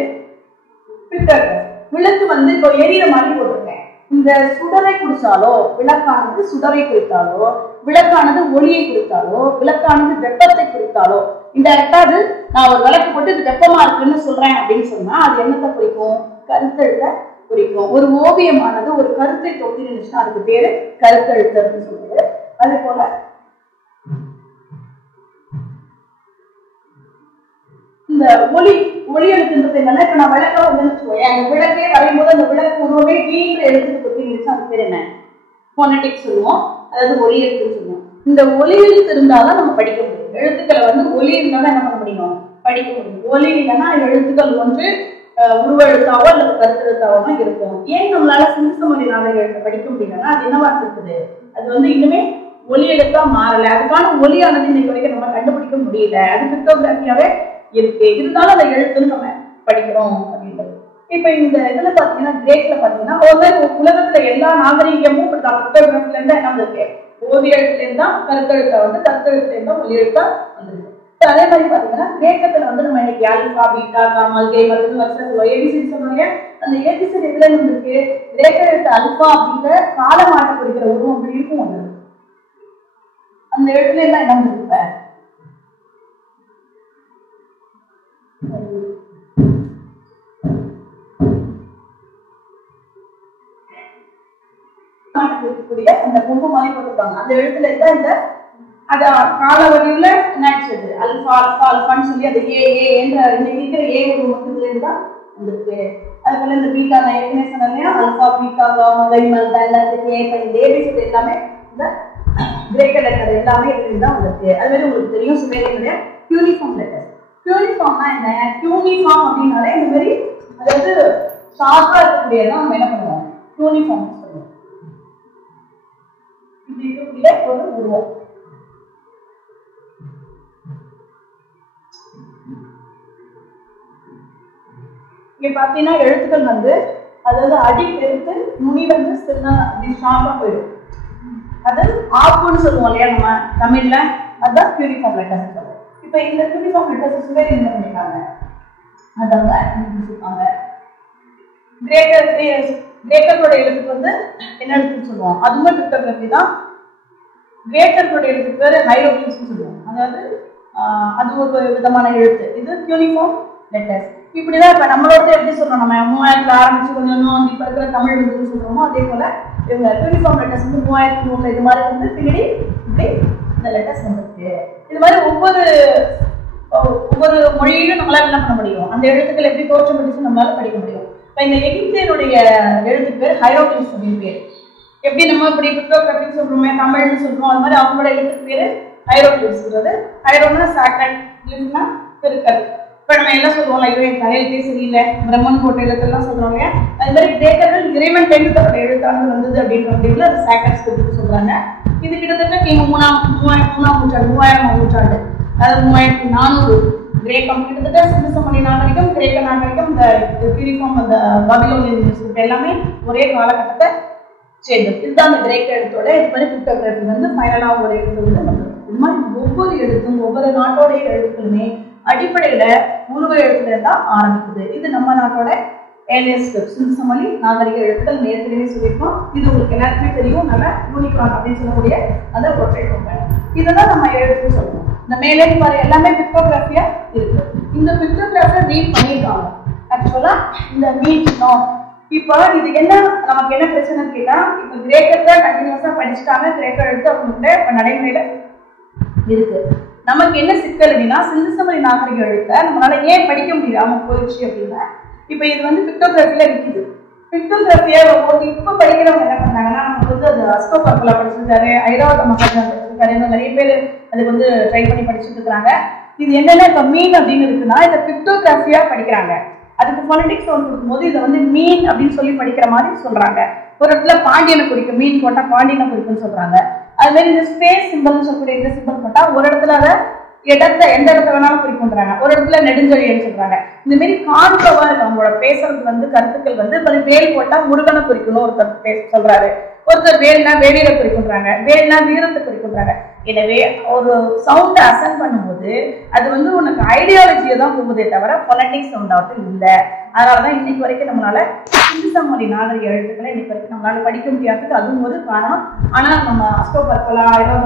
பிக்டோகிராஃபி. விளக்கு வந்து இப்போ எரியிற மாதிரி போட்டிருக்கேன். இந்த சுடரை குடிச்சாலோ, விளக்கானது சுடரை குறித்தாலோ, விளக்கானது ஒளியை குறித்தாலோ விளக்கானது வெப்பத்தை குறித்தாலோ இன்டைரக்டா அது நான் ஒரு விளக்கு போட்டு இது வெப்பமா இருக்குன்னு சொல்றேன் அப்படின்னு சொன்னா அது என்னத்தை குறிக்கும்? கருத்தெழுத்தை குறிக்கும். ஒரு ஓவியமானது ஒரு கருத்தை தொட்டி இருந்துச்சுன்னா அதுக்கு பேரு கருத்தெழுத்து அப்படின்னு சொல்றது. அதே போல இந்த ஒளி எழுத்துன்றது என்னன்னா, இப்ப நான் விளக்க வந்து அந்த விளக்கே வரையும் போது அந்த விளக்கு உருவமே வீட்டு எழுத்துக்கு தொட்டி இருந்துச்சு அது பேர் என்ன? போனடிக் சொல்லுவோம், அதாவது ஒளி எழுத்துன்னு சொல்லுவோம். இந்த ஒளி எழுத்து இருந்தாதான் நம்ம படிக்க முடியும். எழுத்துக்களை வந்து ஒளி இருந்தாதான் என்ன பண்ண முடியும்? படிக்க முடியும். ஒளி இல்லைன்னா எழுத்துக்கள் ஒன்று உருவ எழுத்தாவோ அல்லது கருத்தெழுத்தாவோ தான் இருக்கும். ஏன் நம்மளால சிந்து சமவெளி நாகரிக எழுத்தை படிக்க முடியலன்னா அது என்னவா இருக்குது? அது வந்து இன்னுமே ஒளி எழுத்தா மாறல. அதுக்கான ஒளியானது இன்னைக்கு வரைக்கும் நம்ம கண்டுபிடிக்க முடியல. அது பிக்டோகிராஃபியாவே இருக்கு. இருந்தாலும் அந்த எழுத்துன்னு நம்ம படிக்கிறோம் அப்படின்றது. இப்ப இந்த இதுல பாத்தீங்கன்னா கிரேக்ல பாத்தீங்கன்னா உலகத்துல எல்லா நாகரீகமும் பிக்டோகிராஃபில இருந்தா என்ன இருக்கு? ஓவிய எழுத்துல இருந்தா கருத்தெழுத்தா வந்து கருத்தெழுத்துல இருந்தா ஒளி எழுத்தா வந்துருக்கு. அதே மாதிரி பாத்தீங்கன்னா கிரேக்கத்துல வந்து நம்ம இன்னைக்கு ஆல்பா பீட்டா காமல் கேமல் வருஷம் ஏபிசி சொன்னாங்க. அந்த ஏபிசி எதுல இருக்கு? கிரேக்க எழுத்து அல்பா அப்படிங்கிற காலமாட்ட குறிக்கிற உருவம் அப்படின்னு ஒண்ணு. அந்த எழுத்துல எல்லாம் என்ன இருக்கு? அந்த பொம்பு மாதிரி போட்டிருப்பாங்க. அந்த எழுத்துல இருந்தா இந்த அத கால வடிவுல நினைச்சது அல்பா அல்பா அல்பான்னு சொல்லி அது ஏ என்ற இன்னைக்கு இருக்கிற ஏ ஒரு மொத்தத்துல இருந்தா வந்துருக்கு. அது போல இந்த பீட்டா நான் ஏற்கனவே சொன்னேன், அல்பா பீட்டா கைமல் தண்டத்துக்கு இந்த ஏபிசி எல்லாமே இந்த கிரேக்க லெட்டர் எல்லாமே இதுதான் வந்துருக்கு. அது மாதிரி உங்களுக்கு தெரியும் சுமேரியனுடைய யூனிஃபார்ம் லெட்டர். யூனிஃபார்ம்னா என்ன? யூனிஃபார்ம் அப்படின்னாலே இந்த மாதிரி அதாவது ஷார்ப்பா இருக்கக்கூடியதான் நம்ம என்ன பண்ணுவோம்? யூனிஃபார்ம் சொல்லுவோம். இப்படி இருக்கக்கூடிய ஒரு உருவம். இங்க பாத்தீங்கன்னா எழுத்துக்கள் வந்து அதாவது அடி பெருத்து நுனி வந்து சின்ன ஷார்ப்பா போயிடும். அது ஆப்புன்னு சொல்லுவோம் இல்லையா நம்ம தமிழ்ல, அதுதான் யூனிஃபார்ம் லெட்டர்ஸ் சொல்லுவோம். இப்ப இந்த யூனிஃபார்ம் லெட்டர்ஸ் சுவர் என்ன பண்ணிருக்காங்க? அதாங்க கிரேக்கர்களோட எழுத்துக்கு வந்து என்ன எழுத்துன்னு சொல்லுவோம்? அதுவும் பிக்டோகிராஃபி தான். கிரேக்கர்களோட எழுத்துக்கு பேரு ஹைரோகிலிப்ஸ் சொல்லுவோம். அதாவது அது ஒரு விதமான எழுத்து. இது யூனிஃபார்ம் லெட்டர்ஸ். இப்படிதான் இப்ப நம்மளோட எப்படி சொல்றோம்? நம்ம 3000 ஆரம்பிச்சு கொஞ்சம் இப்ப இருக்கிற தமிழ் எழுத்து சொல்றோமோ அதே போல இவங்க யூனிஃபார்ம் லெட்டர்ஸ் வந்து 3003 இது மாதிரி வந்து பின்னாடி இப்படி இந்த லெட்டர்ஸ் வந்துருக்கு. இது மாதிரி ஒவ்வொரு மொழியிலும் நம்மளால என்ன பண்ண முடியும்? அந்த எழுத்துக்கள் எப்படி தோற்றப்பட்டுச்சு நம்மளால படிக்க முடியும். இப்ப இந்த எகிப்தியனுடைய எழுத்து பேர் ஹைரோகிலிப்ஸ் அப்படின்னு பேர். எப்படி நம்ம இப்படி பிக்டோகிராஃபின்னு சொல்றோமே தமிழ்னு சொல்றோம், அது மாதிரி அவங்களோட எழுத்து பேரு ஹைரோகிலிப்ஸ்ங்கிறது. ஹைரோனா சாக்ரட், கிலிப்னா பெருக்கல். இப்ப நம்ம என்ன சொல்லுவோம்? ஐயோ என் தலையெழுத்தே சரியில்லை, பிரம்மன் போட்ட எழுத்தெல்லாம் சொல்றோம் இல்லையா? அது மாதிரி கிரேக்கர்கள் இறைவன் டைம் தன்னோட எழுத்தானது வந்தது அப்படின்ற அப்படின்னா அது சாக்ரட் ஸ்கிரிப்ட் சொல்றாங்க. இது கிட்டத்தட்ட கிமு 3ஆம் நூற்றாண்டு, அதாவது 3400 கிரேக்கம். கிட்டத்தட்ட சிந்து சமவெளி நாகரிகம் கிரேக்க நாகரிகம் இந்த யூனிஃபார்ம் அந்த பாபிலோனியன் எல்லாமே ஒரே காலகட்டத்தை சேர்ந்தது. இதுதான் அந்த கிரேக்க எழுத்தோட இது மாதிரி பிக்டோகிராஃபி வந்து ஃபைனலா ஒரு எழுத்து வந்து வந்தது. இது மாதிரி ஒவ்வொரு எழுத்தும் ஒவ்வொரு நாட்டோடைய எழுத்துக்களுமே அடிப்படையில உருவ எழுத்துல தான் ஆரம்பிக்குது. இது நம்ம நாட்டோட ஏலியஸ் சிந்து சமவெளி நாகரிக எழுத்துக்கள் நேரத்திலேயே சொல்லியிருக்கோம். இது உங்களுக்கு எல்லாருக்குமே தெரியும். நல்ல யூனிகார்ன் அப்படின்னு சொல்லக்கூடிய அந்த ஒற்றை கொம்பன் இதுதான் நம்ம எழுத்து சொல்லுவோம். இந்த மேலே பாரு எல்லாமே பிக்டோகிராஃபியா இருக்கு. இந்த பிக்டோகிராஃபியா ரீட் பண்ணியிருக்காங்க. ஆக்சுவலா இந்த மீட்னோம். இப்போ இது என்ன நமக்கு என்ன பிரச்சனைன்னு கேட்டா, இப்ப கிரேக்கத்தை கண்டினியூஸா படிச்சுட்டாங்க. கிரேக்க எழுத்து அவங்கள்ட்ட இப்ப நடைமுறையில இருக்கு. நமக்கு என்ன சிக்கல் அப்படின்னா சிந்து சமவெளி நாகரிக எழுத்த நம்மளால ஏன் படிக்க முடியாம போயிடுச்சு அப்படின்னா, இப்ப இது வந்து பிக்டோகிராஃபில இருக்குது. பிக்டோகிராஃபியா இப்ப படிக்கிறவங்க என்ன பண்ணாங்கன்னா, நமக்கு வந்து அது அஸ்கோ பர்பலா படிச்சிருக்காரு, ஐராவத மகாஜன் படிச்சிருக்காரு, இன்னும் நிறைய பேர் அதுக்கு வந்து ட்ரை பண்ணி படிச்சுட்டு இருக்காங்க. இது என்னன்னா இப்ப மீன் அப்படின்னு இருக்குன்னா இதை பிக்டோகிராஃபியா படிக்கிறாங்க. அதுக்கு பொலிட்டிக்ஸ் சவுண்ட் கொடுக்கும்போது இதை வந்து மீன் அப்படின்னு சொல்லி படிக்கிற மாதிரி சொல்றாங்க. ஒரு இடத்துல பாண்டியனை குறிக்கும், மீன் போட்டா பாண்டியனை குறிக்கும்னு சொல்றாங்க. அது மாதிரி இந்த ஸ்பேஸ் சிம்பிள்னு சொல்லக்கூடிய இந்த சிம்பிள் போட்டா ஒரு இடத்துல அதை எந்த இடத்த வேணாலும் குறிக்கின்றாங்க, ஒரு இடத்துல நெடுஞ்செழியன்னு சொல்றாங்க. இந்த மாதிரி காண்பவா இருக்கு அவங்களோட பேசுறது வந்து கருத்துக்கள் வந்து இப்ப வேல் போட்டா முருகனை குறிக்கணும் ஒருத்தர் சொல்றாரு, ஒருத்தர் வேல்னா வேலியில குறிக்கின்றாங்க, வேல்னா வீரத்தை குறிக்கின்றாங்க. எனவே ஒரு சவுண்ட் அசன் பண்ணும்போது அது வந்து உனக்கு ஐடியாலஜியை தான் போகுதே தவிர பொலிட்டிக்ஸ் சவுண்டாவது இல்லை. அதனாலதான் இன்னைக்கு வரைக்கும் நம்மளால சிந்து சமவெளி நாகரிக எழுத்துக்களை இன்னைக்கு வரைக்கும் நம்மளால படிக்க முடியாததுக்கு அதுவும் ஒரு காரணம். ஆனா நம்ம அஸ்டோபர்கலா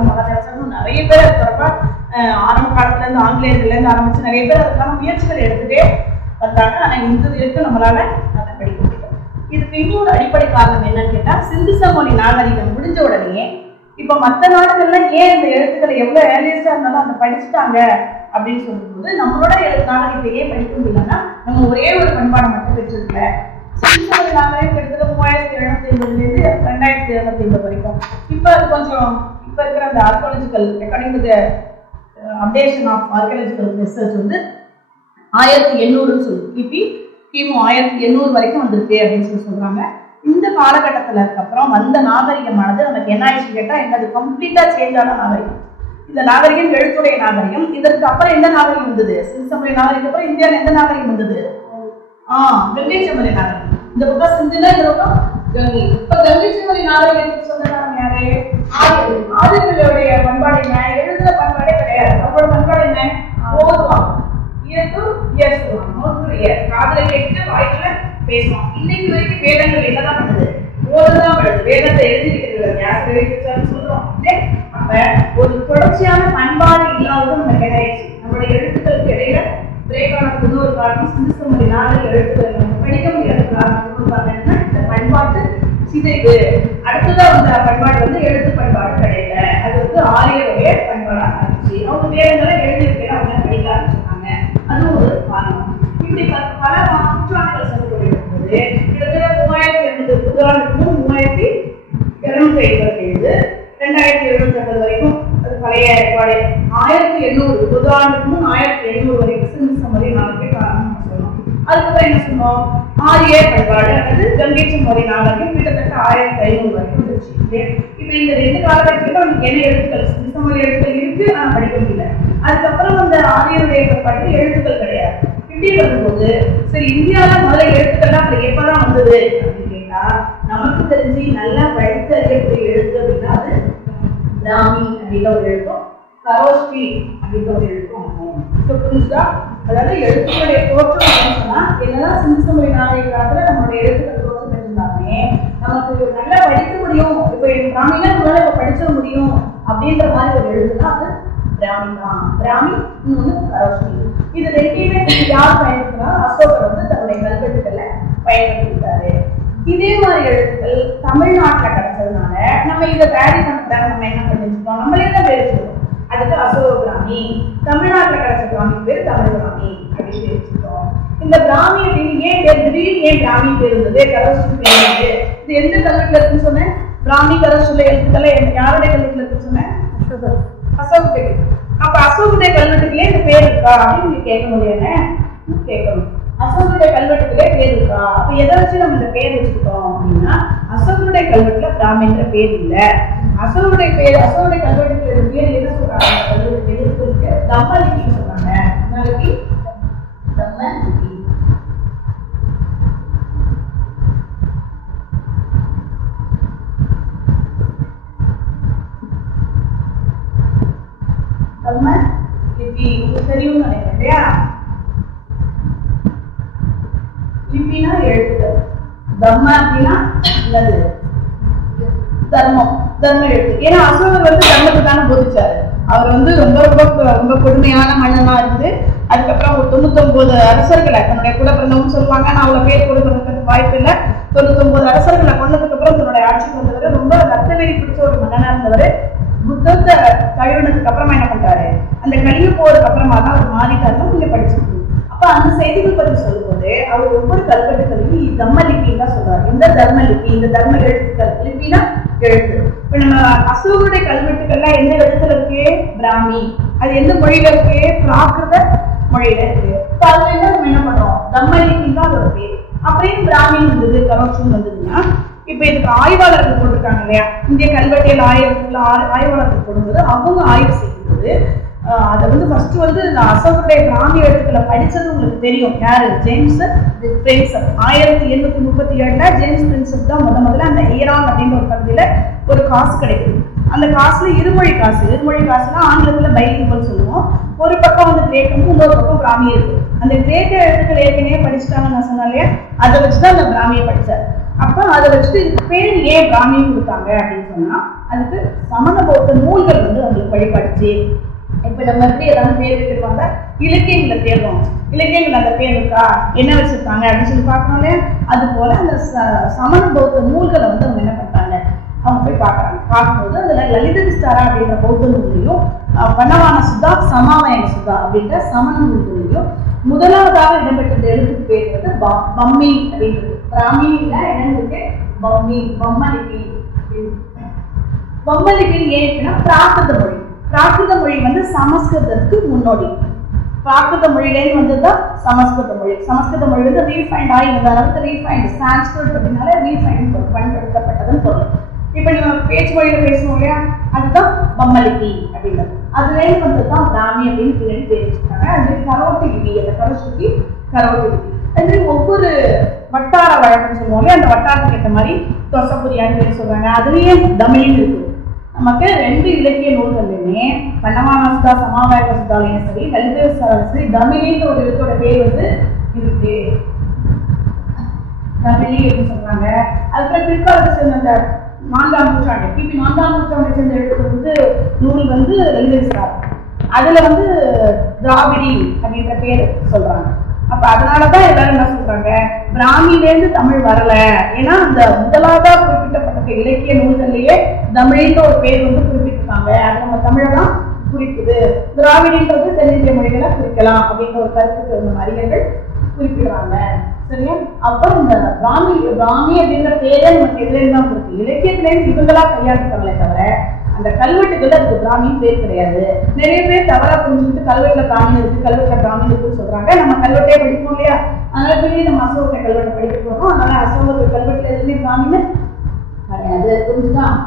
மகாதேவசன் நிறைய பேர் தொடர்பா ஆரம்ப காலத்துல இருந்து ஆங்கிலேயர்கள்ல இருந்து ஆரம்பிச்சு நிறைய பேர் அதுக்கான முயற்சிகள் எடுத்துட்டே வந்தாங்க. ஆனா இந்த வரைக்கும் நம்மளால அதை படிக்க முடியும். இதுக்கு இன்னொரு அடிப்படை காரணம் என்னன்னு கேட்டா, சிந்து சமவெளி நாகரிகம் முடிஞ்ச உடனே இப்ப மற்ற நாடுகள்ல ஏன் இந்த எழுத்துக்களை எவ்வளவு ஏர்லியஸ்டா இருந்தாலும் அதை படிச்சுட்டாங்க அப்படின்னு சொல்லும்போது, நம்மளோட நாகரிகத்தை ஏன் படிக்க முடியலன்னா நம்ம ஒரே ஒரு பண்பாடை மட்டும் பெற்றிருக்கல. சிந்து சமவெளி நாகரிகம் கிட்டத்தட்ட 3750 இருந்து 2750 வரைக்கும். இப்ப அது கொஞ்சம் இப்ப இருக்கிற அந்த archaeological according to the updation of archaeological research வந்து 1800 சொல்லு கிமு 1800 வரைக்கும் வந்திருக்கு அப்படின்னு சொல்றாங்க. இந்த காலகட்டத்துல அப்புறம் வந்த நாகரிகமானது நமக்கு என்ன ஆயிடுச்சு கேட்டா, என்னது கம்ப்ளீட்டா சேஞ்ச் ஆன நாகரிகம். இந்த நாகரிகம் எழுத்துடைய நாகரிகம். இதற்கு அப்புறம் எந்த நாகரிகம் வந்தது? சிந்து சமவெளி நாகரிகம் அப்புறம் இந்தியாவில் எந்த நாகரிகம் வந்தது? கங்கை சமவெளி நாகரிகம். இந்த பக்கம் சிந்துல இந்த பக்கம் கங்கை. இப்ப கங்கை சமவெளி நாகரிகத்துக்கு சொந்தக்காரங்க யாரு? ஆரியர்கள். ஆரியர்களுடைய பண்பாடு என்ன? எழுதுற பண்பாடே கிடையாது. அவங்களோட பண்பாடு என்ன? ஓதுவாங்க. காதல கேட்டு வாய்ப்புல பேசுவோம். இன்னைக்கு வரைக்கும் வேதங்கள் என்னதான் பண்ணுது? ஓதுதான் பண்ணுது. வேதத்தை எழுதிருக்கிறது சொல்றோம். அப்ப ஒரு தொடர்ச்சியான பண்பாடு இல்லாததும் நம்ம கிடையாது. நம்மளுடைய எழுத்துக்களுக்கு இடையில பிரேக்கான ஒரு காரணம் சிந்து சமவெளி நாகரிக எழுத்துக்கள் நம்ம படிக்க முடியாத காரணம் இந்த பண்பாட்டு சிதைவு. அடுத்ததா வந்த பண்பாடு வந்து எழுத்து பண்பாடு கிடையாது. அது வந்து ஆரியருடைய பண்பாடாக இருந்துச்சு. அவங்க வேதங்களை எழுதியிருக்கேன் அவங்க படிக்க ஆரம்பிச்சாங்க. அது ஒரு காரணம். இப்படி பல நூற்றாண்டுகள் சென்று கொண்டிருக்கும்போது கிட்டத்தட்ட 3800 புத்தாண்டுக்கு 3257 2750 வரைக்கும் அது பழைய ஏற்பாடு. 1800 புத்தாண்டுக்கு 1800 வரைக்கும் சிந்து சமவெளி நாகரிக காரணம் சொல்லணும். அதுக்கப்புறம் என்ன சொன்னோம்? ஆரிய பண்பாடு அல்லது கங்கை சமவெளி நாகரிகம் கிட்டத்தட்ட 1500 வரைக்கும் இருந்துச்சு. இப்ப இந்த 2 காலகட்டத்துல நமக்கு என்ன எழுத்துக்கள்? சிந்து சமவெளி எழுத்துக்கள் இருக்கு, ஆனா படிக்க முடியல. அதுக்கப்புறம் அந்த ஆரியருடைய பண்பாட்டு எழுத்துக்கள் கிடையாது. இப்படி வரும்போது சரி, இந்தியாவில முதல்ல எழுத்துக்கள்லாம் அது எப்பதான் வந்தது அப்படின்னு கேட்டா, நமக்கு தெரிஞ்சு நல்லா படித்து அறியக்கூடிய எழுத்து அப்படின்னா அது பிராமி அப்படின்ற ஒரு எழுத்தும் கரோஸ்டி அப்படின்ற ஒரு எழுத்தும். அதாவது எழுத்துக்களுடைய தோற்றம் சொன்னா என்னதான் சிந்து சமவெளி நாகரிகத்துல நம்மளுடைய எழுத்துக்கள் தோற்றம் இருந்தாலுமே நமக்கு நல்லா படிக்க முடியும். இப்ப பிராமினா நம்மளால இப்ப படிச்ச முடியும் அப்படின்ற மாதிரி ஒரு எழுத்துதான் அது பிராமி தான். பிராமி இன்னொன்னு கரோஸ்டி. இது ரெண்டுமே யார் பயன்படுத்தினா அசோகர் வந்து தன்னுடைய கல்வெட்டுக்களை பயன்படுத்திட்டாரு. இதே மாதிரி எழுத்துக்கள் தமிழ்நாட்டுல கிடைச்சதுனால நம்ம இதை வேரி பண்றதால நம்ம என்ன பண்ணிருக்கோம்? நம்மளே தான் பேர் வச்சிருக்கோம். அதுக்கு அசோக பிராமி. தமிழ்நாட்டுல கிடைச்ச பிராமி பேர் தமிழ் பிராமி அப்படின்னு வச்சிருக்கோம். இந்த பிராமி அப்படின்னு ஏன் பிராமி பேர் இருந்தது? கரோஸ்டி பேர் இருந்தது. இது எந்த கல்வெட்டுல இருக்குன்னு சொன்னேன்? பிராமி கரோஸ்டில எழுத்துக்களை யாருடைய கல்வெட்டுல இருக்குன்னு சொன்னேன்? அசோக. அப்ப அசோகனுடைய கல்வெட்டுக்குள்ளே இந்த பேர் இருக்கா அப்படின்னு நீங்க கேட்க முடியாது. கேட்கணும். அசோகனுடைய கல்வெட்டுக்குள்ளே பேர் இருக்கா? அப்ப எதை வச்சு நம்ம இந்த பேர் வச்சுக்கிட்டோம் அப்படின்னா, அசோகனுடைய கல்வெட்டுல பிராமின்ற பேர் இல்ல. அசோகனுடைய கல்வெட்டுக்குள்ள பேர் என்ன சொல்றாங்க? கல்வெட்டு இருக்கு தம்மலிபின்னு சொல்றாங்க. தம்மலிபி. உங்களுக்கு தெரியும் நினைக்கிறேன் இல்லையா? லிபினா எழுத்துக்கள், தம்ம அப்படின்னா என்னது? தர்மம், தர்ம எழுத்து. ஏன்னா அசோகர் வந்து தர்மத்தை தானே போதிச்சாரு. அவர் வந்து ரொம்ப ரொம்ப ரொம்ப கொடுமையான மன்னனா இருந்து அதுக்கப்புறம் 99 அரசர்களை தன்னுடைய கூட பிறந்தவங்க சொல்லுவாங்க. நான் அவ்வளவு பேர் கூட பிறந்ததுக்கு வாய்ப்பு இல்லை. 99 அரசர்களை கொண்டதுக்கு அப்புறம் தன்னுடைய ஆட்சிக்கு வந்தவர் ரொம்ப ரத்தவெறி பிடிச்ச ஒரு மன்னனா இருந்தவர். புத்தத்தை கழுவினதுக்கு அப்புறமா என்ன பண்றாரு? அந்த கழிவு போறதுக்கு அப்புறமா தான் அவர் மாறிட்டாருன்னு நீங்க படிச்சிருக்கீங்க. அப்ப அந்த செய்திகள் பற்றி சொல்லும்போது அவர் ஒவ்வொரு கல்வெட்டுகளையும் தர்ம லிபின்னு தான் சொல்றாரு. இந்த தர்ம லிபி, இந்த தர்ம எழுத்துக்கள். லிபினா எழுத்து. இப்ப நம்ம அசோகருடைய கல்வெட்டுக்கள்லாம் என்ன எழுத்துல இருக்கு? பிராமி. அது எந்த மொழியில இருக்கு? பிராகிருத மொழியில இருக்கு. அதுல என்ன நம்ம என்ன பண்றோம்? தர்ம லிபின்னு தான் அதோட பேர். அப்படியே பிராமின் வந்தது, கரோஸ்டின்னு வந்ததுன்னா இப்ப இதுக்கு ஆய்வாளர்கள் போட்டிருக்காங்க இல்லையா? இந்திய கல்வெட்டியல் ஆய்வாளர்கள் போடும்போது அவங்க ஆய்வு செய்யும்போது அதை வந்து ஃபர்ஸ்ட் வந்து அசோகருடைய பிராமி எழுத்துக்களை படிச்சது உங்களுக்கு தெரியும். யாரு? James Prinsep. 1837 ஜேம்ஸ் பிரின்சப் தான் முதல்ல அந்த ஈரான் அப்படின்ற ஒரு பகுதியில ஒரு காசு கிடைக்குது. அந்த காசுல இருமொழி காசுனா ஆங்கிலத்துல பைலிங்குவல் சொல்லுவோம். ஒரு பக்கம் வந்து கிரேக்கமும் இன்னொரு பக்கம் பிராமியும் இருக்கு. அந்த கிரேக்க எழுத்துக்கள் ஏற்கனவே படிச்சுட்டாங்கன்னு நான் சொன்னேன் இல்லையா, அதை வச்சுதான் அந்த பிராமியை படிச்சார். அப்ப அதை வச்சுட்டு இதுக்கு பேர் ஏன் பிராமியும் கொடுத்தாங்க அப்படின்னு சொன்னா, அதுக்கு சமண பௌத்த நூல்கள் வந்து அவங்களுக்கு வழிபடுச்சு. இப்ப நம்ம எப்படி ஏதாவது பேர் வைக்கிறோம்னா இலக்கியங்களை தேடுறோம், இலக்கியங்கள் அந்த பேர் இருக்கா, என்ன வச்சிருக்காங்க அப்படின்னு சொல்லி பார்க்கணும் இல்லையா. அது போல அந்த சமண பௌத்த நூல்களை வந்து அவங்க என்ன பண்றாங்க, அவங்க போய் பார்க்கறாங்க. பார்க்கும்போது அதுல லலித விஸ்தாரா அப்படின்ற பௌத்த நூல்லையும் வண்ணவான சுதா சமாவயன சுதா அப்படின்ற சமண நூல்களையும் முதலாவதாக இடம்பெற்ற எழுத்துக்கு பேர் வந்து பம்மி அப்படின்றது. பிராமியில என்னன்னு இருக்கு, பம்மி, பம்மலிபி. பம்மலிபி ஏன்னா பிராகிருத மொழி. பிராகிருத மொழி வந்து சமஸ்கிருதத்துக்கு முன்னோடி. பிராகிருத மொழியிலேருந்து வந்ததுதான் சமஸ்கிருத மொழி. சமஸ்கிருத மொழி வந்து ரீஃபைண்ட் ஆகி வந்த அளவுக்கு ரீஃபைண்ட், சான்ஸ்கிரிட் அப்படின்னால ரீஃபைண்ட் பயன்படுத்தப்பட்டதுன்னு பொருள். இப்ப நம்ம பேச்சு மொழியில பேசணும் இல்லையா, அதுதான் பம்மலிபி அப்படின்றது. அதுலேருந்து வந்ததுதான் பிராமி அப்படின்னு பின்னாடி பேர் வச்சிருக்காங்க. அது கரோட்டி லிபி, அந்த கரோட்டி கரோட்டி லிபி. அது ஒவ்வொரு வட்டார வழக்கம் சொல்லுவோம் இல்லையா, அந்த வட்டாரத்துக்கு ஏற்ற மாதிரி தொசபுரியான்னு பேர் சொல்றாங்க. அதுலயே தமிழின்னு இருக்கு. நமக்கு 2 இலக்கிய நூல்கள்லையுமே வண்ணவான சுதா சமாவயன சுதாலையும் சரி, லலித விஸ்தாராலையும் சரி, தமிழின்ற ஒரு எழுத்தோட பேர் வந்து இருக்கு, தமிழி அப்படின்னு சொல்றாங்க. அதுக்கப்புறம் பிற்காலத்தை சேர்ந்த அந்த 4ஆம் நூற்றாண்டு, கிபி 4ஆம் நூற்றாண்டை சேர்ந்த எழுத்து வந்து நூல் வந்து லலித விஸ்தாரம். அதுல வந்து திராவிடி அப்படின்ற பேர் சொல்றாங்க. அப்ப அதனாலதான் எல்லாரும் என்ன சொல்றாங்க, பிராமியிலேருந்து தமிழ் வரல. ஏன்னா அந்த முதலாவதா குறிப்பிட்டப்பட்ட இலக்கிய நூல்கள்லயே தமிழின்ற ஒரு பேர் வந்து குறிப்பிட்டிருக்காங்க. அது நம்ம தமிழை தான் குறிக்குது. திராவிடின்றது தென்னிந்திய மொழிகளை குறிக்கலாம் அப்படின்ற ஒரு கருத்துக்கு நம்ம அறிஞர்கள் குறிப்பிடுறாங்க. சரியா? அப்ப இந்த பிராமி அப்படின்ற பேரே நமக்கு எதுலேருந்து தான் இருக்கு, இலக்கியத்திலேருந்து இவங்களா கையாளுறாங்களே தவிர அந்த கல்வெட்டுகள் அதுக்கு பிராமின் பேர் கிடையாது. நிறைய பேர் தவறா புரிஞ்சுக்கிட்டு கல்வெட்டுல பிராமின் இருக்கு, கல்வெட்டுல பிராமின் இருக்குன்னு சொல்றாங்க. நம்ம கல்வெட்டே படிப்போம் இல்லையா, அதனால பெரிய நம்ம அசோக கல்வெட்டை படிக்க போறோம். அதனால அசோக கல்வெட்டுல எதுவுமே பிராமின் கிடையாது. புரிஞ்சுதான்?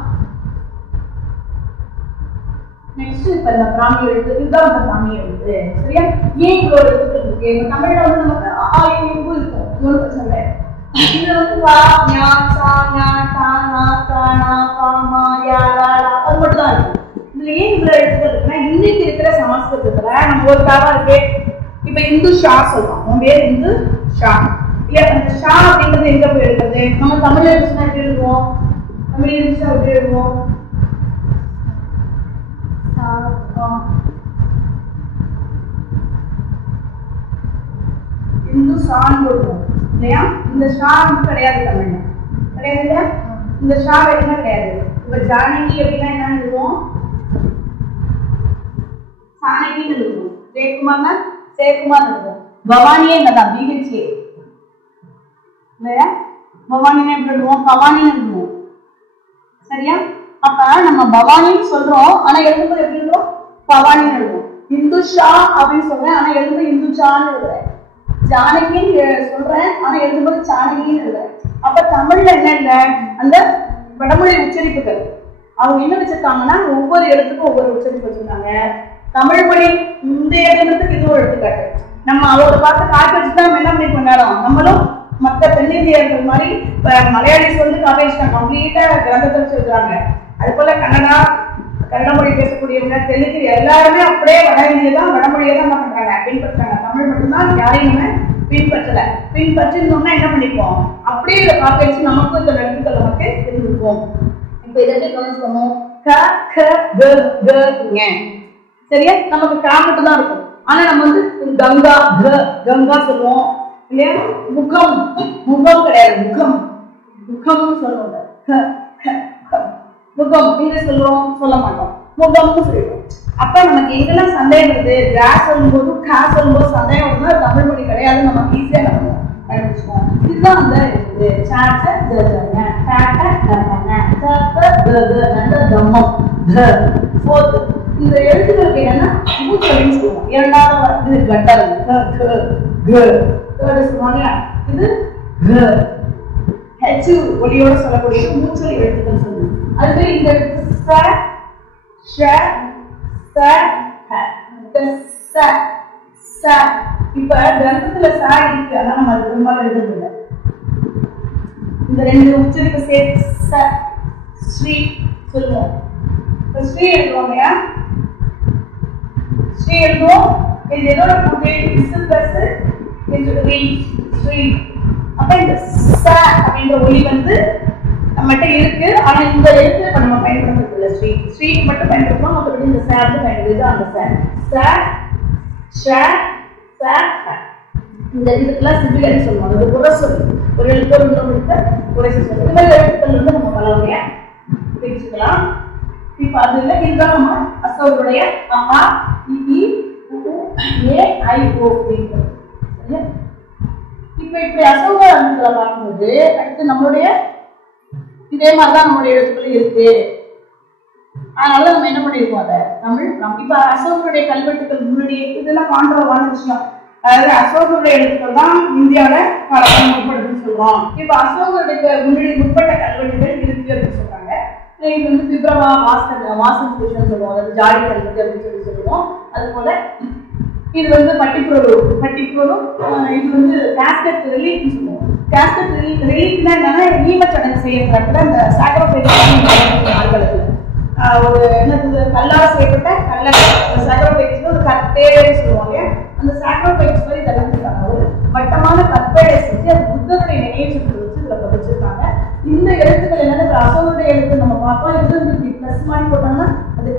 நெக்ஸ்ட் இப்ப இந்த பிராமி எழுத்து, இதுதான் அந்த பிராமி எழுத்து. சரியா? ஏன் இவ்வளவு எழுத்துக்கள் இருக்கு? இப்ப தமிழ்ல வந்து நமக்கு ஆயுங்கு இருக்கும், ஒன்றும் பிரச்சனை கிடையாது. இதுல வந்து வா, ஞா, சா, ஞா, தா, நா, கா, நா, பா, மா, யா, லா, லா, அது மட்டும் தான் இருக்கு. இதுல ஏன் இவ்வளவு எழுத்துக்கள் இருக்குன்னா, இன்னைக்கு இருக்கிற சமஸ்கிருதத்துல நம்ம ஒரு காவா இருக்கு. இப்ப இந்து ஷா சொல்றோம், உன் பேர் இந்து ஷா இல்லையா? அந்த ஷா அப்படின்றது எங்க போய் எழுதுறது? நம்ம தமிழ்ல இருந்துச்சுன்னா எப்படி எழுதுவோம்? தமிழ் இருந்துச்சா எப்படி எழுதுவோம்? இந்து ஷான்னு போடுவோம் இல்லையா? இந்த ஷா கிடையாது, தமிழ்ல கிடையாது இல்லையா? இந்த ஷா என்ன கிடையாது. இப்ப ஜானகி அப்படின்னா என்ன எழுதுவோம்? சானகின்னு எழுதுவோம். ஜெயக்குமார்னா ஜெயக்குமார் எழுதுவோம். பவானியே என்னதான், பிஹெச்ஏ இல்லையா? பவானின்னு எப்படி எழுதுவோம்? பவானின்னு எழுதுவோம். சரியா? அப்ப நம்ம பவானின்னு சொல்றோம், ஆனா எழுதும்போது எப்படி எழுதுறோம்? பவானின்னு எழுதுவோம். இந்து ஷா அப்படின்னு சொல்றேன், ஆனா எழுதும்போது இந்து ஷான்னு எழுதுறேன். ஜானகின்னு சொல்றேன், ஆனா எழுதும்போது சானகின்னு எழுதுறேன். அப்ப தமிழ்ல என்ன இல்ல, அந்த வடமொழி உச்சரிப்புகள் அவங்க என்ன வச்சிருக்காங்கன்னா ஒவ்வொரு எழுத்துக்கும் ஒவ்வொரு உச்சரிப்பு வச்சிருக்காங்க. தமிழ் மொழி இந்த எழுதுறதுக்கு இது ஒரு எடுத்துக்காட்டு. நம்ம அவரோட பார்த்து காப்பி வச்சுதான் நம்ம என்ன பண்ணி கொண்டாடும். நம்மளும் மற்ற தென்னிந்தியர்கள் மாதிரி மலையாளிஸ் வந்து காப்பி வச்சுட்டாங்க, கம்ப்ளீட்டா கிரந்தத்தை வச்சிருக்காங்க. அது போல கன்னட மொழி பேசக்கூடியவங்க, தெலுங்கு எல்லாருமே அப்படியே வட இந்திய தான், வடமொழியை தான் என்ன பண்றாங்க, பின்பற்றாங்க. தமிழ் மட்டும்தான் யாரையும் நம்ம பின்பற்றல. பின்பற்றினோம்னா என்ன பண்ணிப்போம், அப்படியே இதை காப்பி வச்சு நமக்கும் இந்த எழுத்துக்கள் நமக்கு இருந்திருக்கும். இப்ப இதை கவனிச்சு பண்ணுவோம். க க க க ஞ. சரியா? நமக்கு க மட்டும் தான் இருக்கும். ஆனா நம்ம வந்து கங்கா க கங்கா சொல்லுவோம் இல்லையா? முகம் முகம் கிடையாது, முகம் முகம்னு சொல்லுவோம். முகம் இங்க சொல்லுவோம், சொல்ல மாட்டோம், முகம்னு சொல்லுவோம். அப்ப நமக்கு எங்கெல்லாம் சந்தேகம் வருது, கா சொல்லும்போது கா சொல்லும்போது சந்தேகம் வருதுன்னா தமிழ் மொழி கிடையாது, நமக்கு ஈஸியா நம்ம கண்டுபிடிச்சுவோம். இதுதான் அந்த இது இந்த எழுத்துக்களுக்கு என்னன்னா மூச்சொலின்னு சொல்லுவோம். இரண்டாவது இது கட்டல், இது ஹெச் ஒலியோட சொல்லக்கூடிய மூச்சொலி எழுத்துக்கள் சொல்லுவோம். அதுவே இந்த இப்ப கிரந்தத்துல சா இருக்கு, ஆனா நம்ம அது பெரும்பாலும் எழுதுறதில்லை. இந்த ரெண்டு உச்சரிப்பு சேர்த்து ஸ்ரீ சொல்லுவோம். ஸ்ரீ எழுதுவோம் இல்லையா, ஸ்ரீ எழுதுவோம். இது எதோட கூட்டு இஸ் பிளஸ் ஸ்ரீ. அப்ப இந்த ச அப்படின்ற ஒலி வந்து நம்மகிட்ட இருக்கு. ஆனா இந்த எழுத்து நம்ம பயன்படுத்துறது இல்லை. ஸ்ரீ மட்டும் பயன்படுத்துவோம். மற்றபடி இந்த சார்ந்து பயன்படுது. அந்த இந்த இதுக்கெல்லாம் சிபிலரி சொல்லுவாங்க. அது உரசொல். ஒரு எழுத்து இன்னொரு உரசொல் சொல்லுவோம். இந்த மாதிரி எழுத்துக்கள் வந்து நம்ம பல வகையா பிரிச்சுக்கலாம். இப்ப அது இல்லை, இதுதான் நம்ம அசோகருடைய அஹா இ ஏ ஐ ஓ அப்படிங்கிறது. இப்ப இப்படி அசோக எழுத்துக்களை பார்க்கும்போது அடுத்து நம்மளுடைய இதே மாதிரிதான் நம்மளுடைய எழுத்துக்கள் இருக்கு. அதனால நம்ம என்ன பண்ணிருக்கோம், அதை தமிழ். இப்ப அசோகருடைய கல்வெட்டுக்கள் முன்னாடி இதெல்லாம் காண்ட்ரோவான விஷயம். அதாவது அசோகருடைய எழுத்துக்கள் தான் இந்தியாவில முற்படுத்துன்னு சொல்றோம். இப்ப அசோகருடைய முன்னாடி முற்பட்ட கல்வெட்டுகள் இருக்கு அப்படின்னு சொல்றாங்க. இது வந்து பிப்ரவா வாசன் சொல்லுவோம். அதாவது ஜாடி கல்வெட்டு அப்படின்னு சொல்லுவோம். அது போல இது வந்து பட்டிப்புறம். இது வந்து கேஸ்கட் ரிலீஃப்னு சொல்லுவோம். கேஸ்கட் ரிலீஃப்னா என்னன்னா ஈமச்சடங்கு செய்யற இடத்துல இந்த சாக்ரிஃபைஸ் ஆள்களுக்கு ஒரு என்னது கல்லால் செய்யப்பட்ட சாக்ரிஃபைஸ் ஒரு கற்பேடை சொல்லுவோம் இல்லையா. அந்த சாக்ரிஃபைஸ் மாதிரி இதெல்லாம் இருக்காங்க. ஒரு வட்டமான கற்பேடை செஞ்சு அது புத்தருடைய நினைவு சொற்கள் வச்சு இதுல பதிச்சிருக்காங்க. இந்த எழுத்துக்கள் என்னன்னா அசோகருடைய எழுத்து நம்ம பார்த்தோம். இது வந்து பிளஸ் மாதிரி போட்டோம்னா அது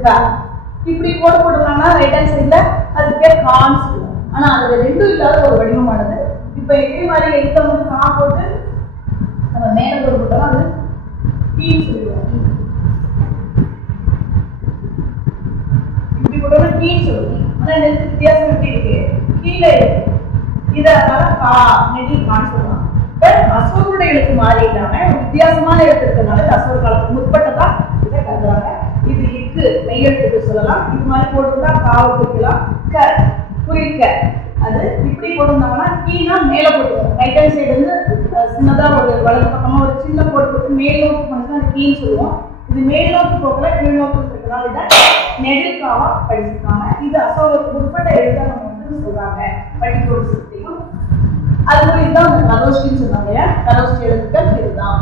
இப்படி போட்டுருந்தாங்கன்னா ரைட் ஹேண்ட் சைட்ல அது பேர் கான்னு சொல்லுவோம். ஆனா அதுல ரெண்டும் இல்லாத ஒரு வடிவமானது. இப்ப இதே மாதிரி எழுத்த வந்து கா போட்டு நம்ம மேல ஒரு போட்டோம் அது கீன்னு சொல்லுவோம். இப்படி போட்டோம்னா கீன்னு சொல்லுவோம். ஆனா இந்த வித்தியாசம் எப்படி இருக்கு, கீழே இருக்கு. இதை அதனால கா நெடி கான்னு சொல்லுவாங்க. அசோகருடைய எழுத்து மாதிரி இல்லாம ஒரு வித்தியாசமான எழுத்து இருக்கிறதுனால அசோக காலத்துக்கு முற்பட்டதா இதை கருதுறாங்க. இது இக்கு மெய்யெழுத்துக்கு சொல்லலாம். இது மாதிரி போட்டுருந்தா காவை குறிக்கலாம். குறிக்க அது இப்படி போட்டிருந்தாங்கன்னா கீனா மேல போட்டுருவோம். ரைட் ஹேண்ட் சைடு வந்து சின்னதா ஒரு வலது பக்கமா ஒரு சின்ன போட்டு மேல் நோக்கி பண்ணா அது கீன்னு சொல்லுவோம். இது மேல் நோக்கி போகல கீழ் நோக்கி இருக்கிறதுனால இதை நெடில்காவா படிச்சிருக்காங்க. இது அசோகருக்கு உட்பட்ட எழுத்தா நம்ம வந்து சொல்றாங்க. பட்டிக்கோடு சுத்தியும் அது இதுதான் கரோஷ்டின்னு சொன்னாங்க. கரோஷ்டி எழுத்துக்கள் இதுதான்.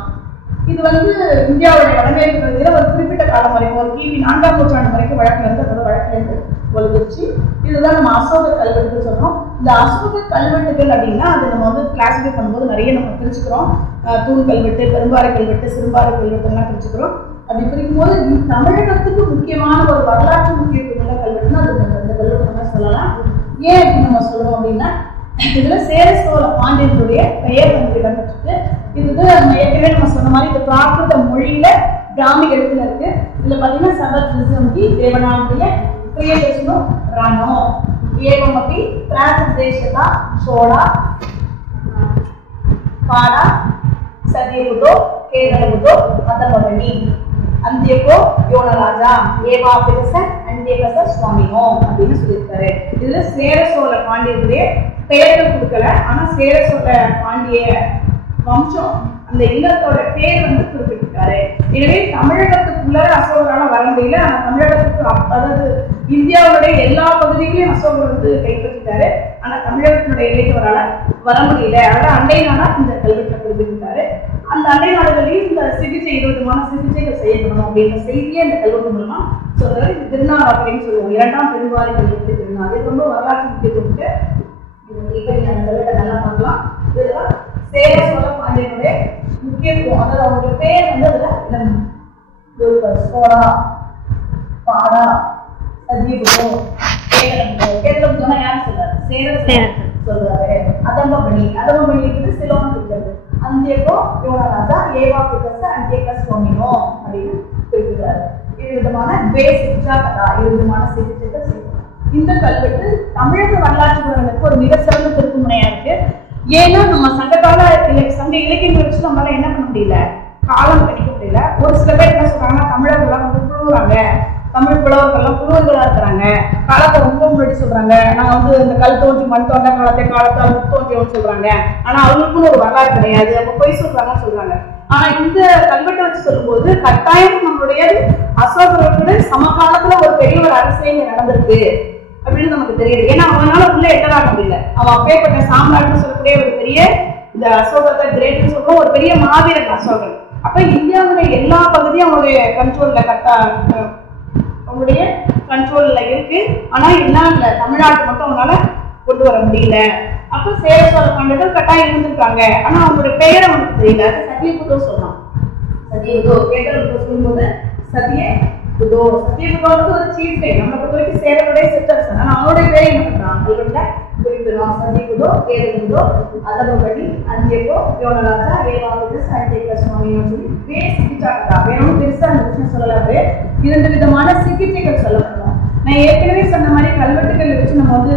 இது வந்து இந்தியாவுடைய வடமேற்கு பகுதியில் ஒரு குறிப்பிட்ட காலம் வரைக்கும் ஒரு கிபி 4ஆம் நூற்றாண்டு வரைக்கும் வழக்கில் இருந்து அதோட வழக்கில் இருந்து ஒழுங்குச்சு. இதுதான் நம்ம அசோக கல்வெட்டுகள் சொல்றோம். இந்த அசோக கல்வெட்டுகள் அப்படின்னா அது நம்ம வந்து கிளாசிஃபை பண்ணும்போது நிறைய நம்ம பிரிச்சுக்கிறோம். தூண் கல்வெட்டு, பெரும்பாறை கல்வெட்டு, சிறும்பாறை கல்வெட்டு எல்லாம் பிரிச்சுக்கிறோம். அப்படி பிரிக்கும் போது தமிழகத்துக்கு முக்கியமான ஒரு வரலாற்று முக்கியத்துவம் கல்வெட்டுன்னா அது இந்த கல்வெட்டு நம்ம சொல்லலாம். ஏன் அப்படின்னு நம்ம சொல்றோம் அப்படின்னா இதுல சேர சோழ பாண்டியர்களுடைய பெயர் வந்து இடம்பெற்றிருக்கு. இது வந்து நம்ம ஏற்கனவே நம்ம சொன்ன மாதிரி இந்த பிராகிருத மொழியில பிராமி எழுத்துல இருக்கு. இதுல பாத்தீங்கன்னா சபத்ரிசம்பி தேவனாவுடைய பிரியதர்ஷனோ ராணோ ஏவமபி பிராதேசதா சோழா பாடா சதியபுதோ கேரளபுதோ அதமவணி அந்தியகோ யோனராஜா ஏவா பிரச அந்தியகச சுவாமினோ அப்படின்னு சொல்லியிருக்காரு. இதுல சேர சோழ பாண்டியர்களுடைய பெயர்கள் கொடுக்கல. ஆனா சேர சோழ பாண்டிய வம்சம் அந்த இல்லத்தோட பேர் வந்து குறிப்பிட்டிருக்காரு. எனவே தமிழகத்துக்குள்ள அசோகரால வர முடியல. ஆனா தமிழகத்துக்கு அதாவது இந்தியாவுடைய எல்லா பகுதிகளையும் அசோகர் வந்து கைப்பற்றிட்டாரு. ஆனா தமிழகத்தினுடைய எல்லைக்கு வர முடியல. அதனால அண்டை நாடா இந்த கல்வெட்டை குறிப்பிட்டிருக்காரு. அந்த அண்டை நாடுகளையும் இந்த சிகிச்சை 20 விதமான சிகிச்சைகள் செய்யப்படணும் அப்படின்ற செய்தியே இந்த கல்வெட்டு மூலமா சொல்றாரு. இது திருநாவாக்கரைன்னு சொல்லுவோம். 2ஆம் பெரும்பாறை கல்வெட்டு திருநாள். இது ரொம்ப வரலாற்று முக்கியத்துவம். இப்ப நீங்க அந்த கல்வெட்டை நல்லா பார்க்கலாம். இதெல்லாம் சேர சோழ பாண்டியனுடைய முக்கியத்துவம். அதாவது அவங்களுடைய பேர் வந்து அதுல சோழா பாடா சதியபுரோ கேரளபுரோ யாரு சொல்றாரு? சேர சொல்றாரு. அதம்பமணி இருக்குது சிலோன் இருக்கிறது. அந்தியகோ யோனராஜா ஏவா பிகச அந்தியக சுவாமினோ அப்படின்னு குறிப்பிடுறாரு. 2 விதமான பேசிக்ஸா கதா 2 விதமான சிகிச்சைகள் செய்யணும். இந்த கல்வெட்டு தமிழக வரலாற்று உறவுகளுக்கு ஒரு மிக சிறந்த திருப்புமுனையா இருக்கு. ஏன்னா நம்ம சங்ககால சங்க இலக்கியங்களை வச்சு நம்மளால என்ன பண்ண முடியல, காலம் கணிக்க முடியல. ஒரு சில பேர் என்ன சொல்றாங்கன்னா தமிழர்கள்லாம் வந்து புழுவுறாங்க, தமிழ் புலவர்கள்லாம் புழுவர்களா இருக்கிறாங்க, காலத்தை ரொம்ப முன்னாடி சொல்றாங்க. நான் வந்து இந்த கல் தோன்றி மண் தோன்ற காலத்தால் முத்தோன்றியவன்னு சொல்றாங்க. ஆனா அவங்களுக்குன்னு ஒரு வரலாறு கிடையாது, அவங்க பொய் சொல்றாங்கன்னு சொல்றாங்க. ஆனா இந்த கல்வெட்டை வச்சு சொல்லும்போது கட்டாயம் நம்மளுடைய அசோகர்களுடைய சமகாலத்துல ஒரு பெரிய ஒரு அரசியல் நடந்திருக்கு அப்படின்னு நமக்கு தெரியுது. ஏன்னா அவனால உள்ள எட்டராக முடியல. அவன் அப்பேற்பட்ட சாம்ராஜ்னு சொல்லக்கூடிய ஒரு பெரிய இந்த அசோகத்தை கிரேட்னு சொல்லுவோம், ஒரு பெரிய மாவீரன் அசோகன். அப்ப இந்தியாவுடைய எல்லா பகுதியும் அவனுடைய கண்ட்ரோல்ல அவங்களுடைய கண்ட்ரோல்ல இருக்கு. ஆனா என்ன தமிழ்நாட்டு மட்டும் அவங்களால கொண்டு வர முடியல. அப்ப சேர சோழ பாண்டியர்கள் கட்டாயம் இருந்திருக்காங்க. ஆனா அவங்களுடைய பெயரை அவனுக்கு தெரியல. அது சத்தியபுதோ சொல்லலாம். சத்தியபுதோ கேட்டல் சொல்லும்போது சத்தியபுதோ ஒரு சீஃப் டே. நம்ம பொறுத்த வரைக்கும் சேரனுடைய சிற்றரசன். ஆனா அவனுடைய பேரை மட்டும்தான் கல்வெட்டுல குறிப்பிடுறோம். சத்தியபுதோ, கேதபுதோ, அதபகடி, அஞ்சேகோ, யோனராஜா, ஏவாவிதஸ், அஞ்சேக சுவாமின்னு சொல்லி சிகிச்சா வேணும். பெருசா அந்த விஷயம் சொல்லலாவே 2 விதமான சிகிச்சைகள் சொல்லப்படலாம். நான் ஏற்கனவே சொன்ன மாதிரி கல்வெட்டுகள் வச்சு நம்ம வந்து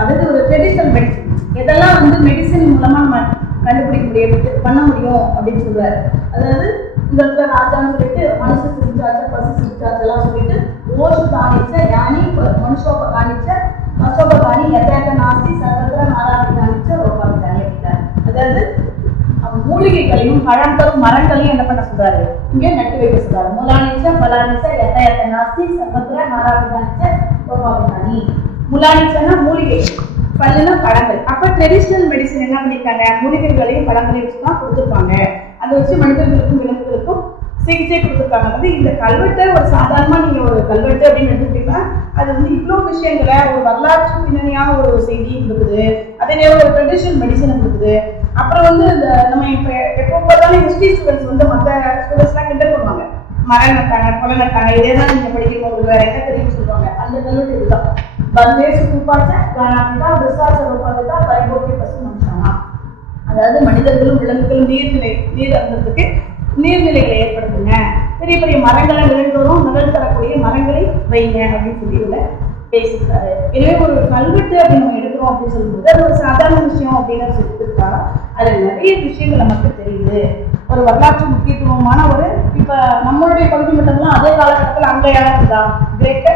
அதாவது ஒரு ட்ரெடிஷனல் மெடிசன் எதெல்லாம் வந்து மெடிசன் மூலமா நம்ம கண்டுபிடிக்க முடியும் பண்ண முடியும் அப்படின்னு சொல்றாரு. அதாவது இந்த இடத்துல ராஜான்னு சொல்லிட்டு மனுஷ சிகிச்சாச்ச பசு சிகிச்சாச்செல்லாம் சொல்லிட்டு ஓஷு காணிச்ச யானி மனுஷோப காணிச்ச அசோப காணி எதாயத்த நாசி சகத்திர நாராயண காணிச்ச ரோபாபி காணி அப்படின்னாரு. அதாவது மூலிகைகளையும் பழங்களும் மரங்களையும் என்ன பண்ண சொல்றாரு, இங்க நட்டு வைக்க சொல்றாரு. முலானிச்ச பலானிச்ச எதாயத்த நாசி சகத்திர நாராயண காணிச்ச ரோபாபி காணி. முலானிச்சன்னா மூலிகை, பல்லுனா பழங்கள். அப்ப ட்ரெடிஷனல் மெடிசன் என்ன பண்ணிருக்காங்க, மூலிகைகளையும் பழங்களையும் வச்சுதான் கொடுத்துருப்பாங்க. அதை வச்சு மனிதர்களுக்கும் விலங்குகளுக்கும் சிகிச்சை கொடுத்துருக்காங்க. வந்து இந்த கல்வெட்டை ஒரு சாதாரணமா நீங்க ஒரு கல்வெட்டு அப்படின்னு எடுத்துக்கிட்டீங்கன்னா அது வந்து இவ்வளவு விஷயங்களை ஒரு வரலாற்று பின்னணியான ஒரு செய்தியை கொடுக்குது. அதே நேரம் ஒரு ட்ரெடிஷனல் மெடிசனை கொடுக்குது. அப்புறம் வந்து இந்த நம்ம இப்ப எப்போ பார்த்தாலும் ஹிஸ்டரி ஸ்டூடெண்ட்ஸ் வந்து மற்ற ஸ்டூடெண்ட்ஸ் எல்லாம் கிண்டல் பண்ணுவாங்க. மரம் நட்டாங்க, கொலை நட்டாங்க, இதேதான் நீங்க படிக்கும் வேற என்ன தெரியும் சொல்லுவாங்க. அந்த கல்வெட்டு இதுதான். அதாவது மனிதர்களும் விலங்குகளும் நீர் அருந்ததுக்கு நீர்நிலைகளை ஏற்படுத்துங்க, பெரிய பெரிய மரங்களை விலங்குகளும் நிழல் தரக்கூடிய மரங்களை வைங்க அப்படின்னு சொல்லி பேசியிருக்காரு. எனவே ஒரு கல்வெட்டு அப்படின்னு நம்ம எடுக்கிறோம் அப்படின்னு சொல்லும்போது அது ஒரு சாதாரண விஷயம் அப்படின்னு சொல்லிட்டு அதுல நிறைய விஷயங்கள் நமக்கு தெரியுது. ஒரு வரலாற்று முக்கியத்துவமான ஒரு இப்ப நம்மளுடைய பகுதி மட்டும்தான் அதே காலகட்டத்தில் அங்க யார் இருந்தா கிரேக்க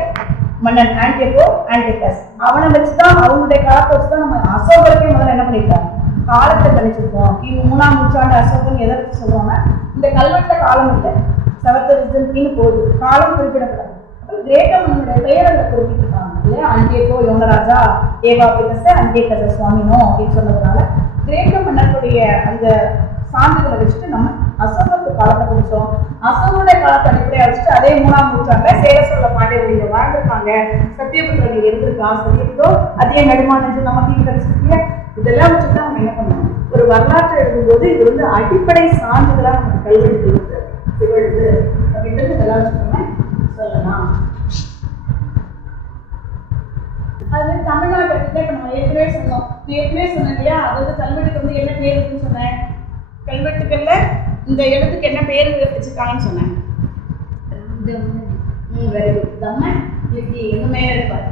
மன்னன் ஆன்டிகஸ். அவனை வச்சுதான் அவங்களுடைய காலத்தை வச்சுதான் நம்ம அசோகருக்கே முதல்ல என்ன பண்ணிருக்காங்க காலத்தை கணிச்சிருக்கோம். 3ஆம் நூற்றாண்டு அசோகன் எதை வச்சு சொல்லுவாங்க, இந்த கல்வெட்டுல காலம் இல்லை, சவத்தரிசன் போகுது, காலம் குறிப்பிடப்படாது. கிரேக்க மன்னனுடைய பெயர் அதை குறிப்பிட்டிருக்காங்க இல்லையா, அஞ்சேகோ யோனராஜா ஏவாபிதஸ் அஞ்சேக சுவாமினோ அப்படின்னு சொன்னதுனால கிரேக்க மன்னனுடைய அந்த சான்றுகளை வச்சுட்டு நம்ம அசோகருக்கு காலத்தை குறிச்சோம். அசோகனுடைய காலத்தை அடிப்படையா வச்சுட்டு அதே 3ஆம் நூற்றாண்டுல சேர சோழ பாண்டியர்கள் வாழ்ந்திருக்காங்க. சத்தியபுத்திரர்கள் இருந்திருக்கான். சத்தியபுத்தோ அதே நடுமானது நமக்கு கிடைச்சிருக்கீங்க. இதெல்லாம் வச்சுதான் நம்ம என்ன பண்ணணும், ஒரு வரலாற்று எழுதும்போது இது வந்து அடிப்படை சான்றுகளா நம்ம கல்வெட்டு திகழ்து அப்படின்றது இதெல்லாம் வச்சு நம்ம சொல்லலாம். அது தமிழ்நாட்டு இப்ப நம்ம ஏற்கனவே சொன்னோம் இல்லையா, அதாவது கல்வெட்டுக்கு வந்து என்ன பேர் இருக்குன்னு சொன்னேன். கல்வெட்டுக்கள்ல இந்த எழுத்துக்கு என்ன பேர் வச்சிருக்காங்கன்னு சொன்னேன். Very good. தம்ம லிபி எதுவுமே இருப்பாரு.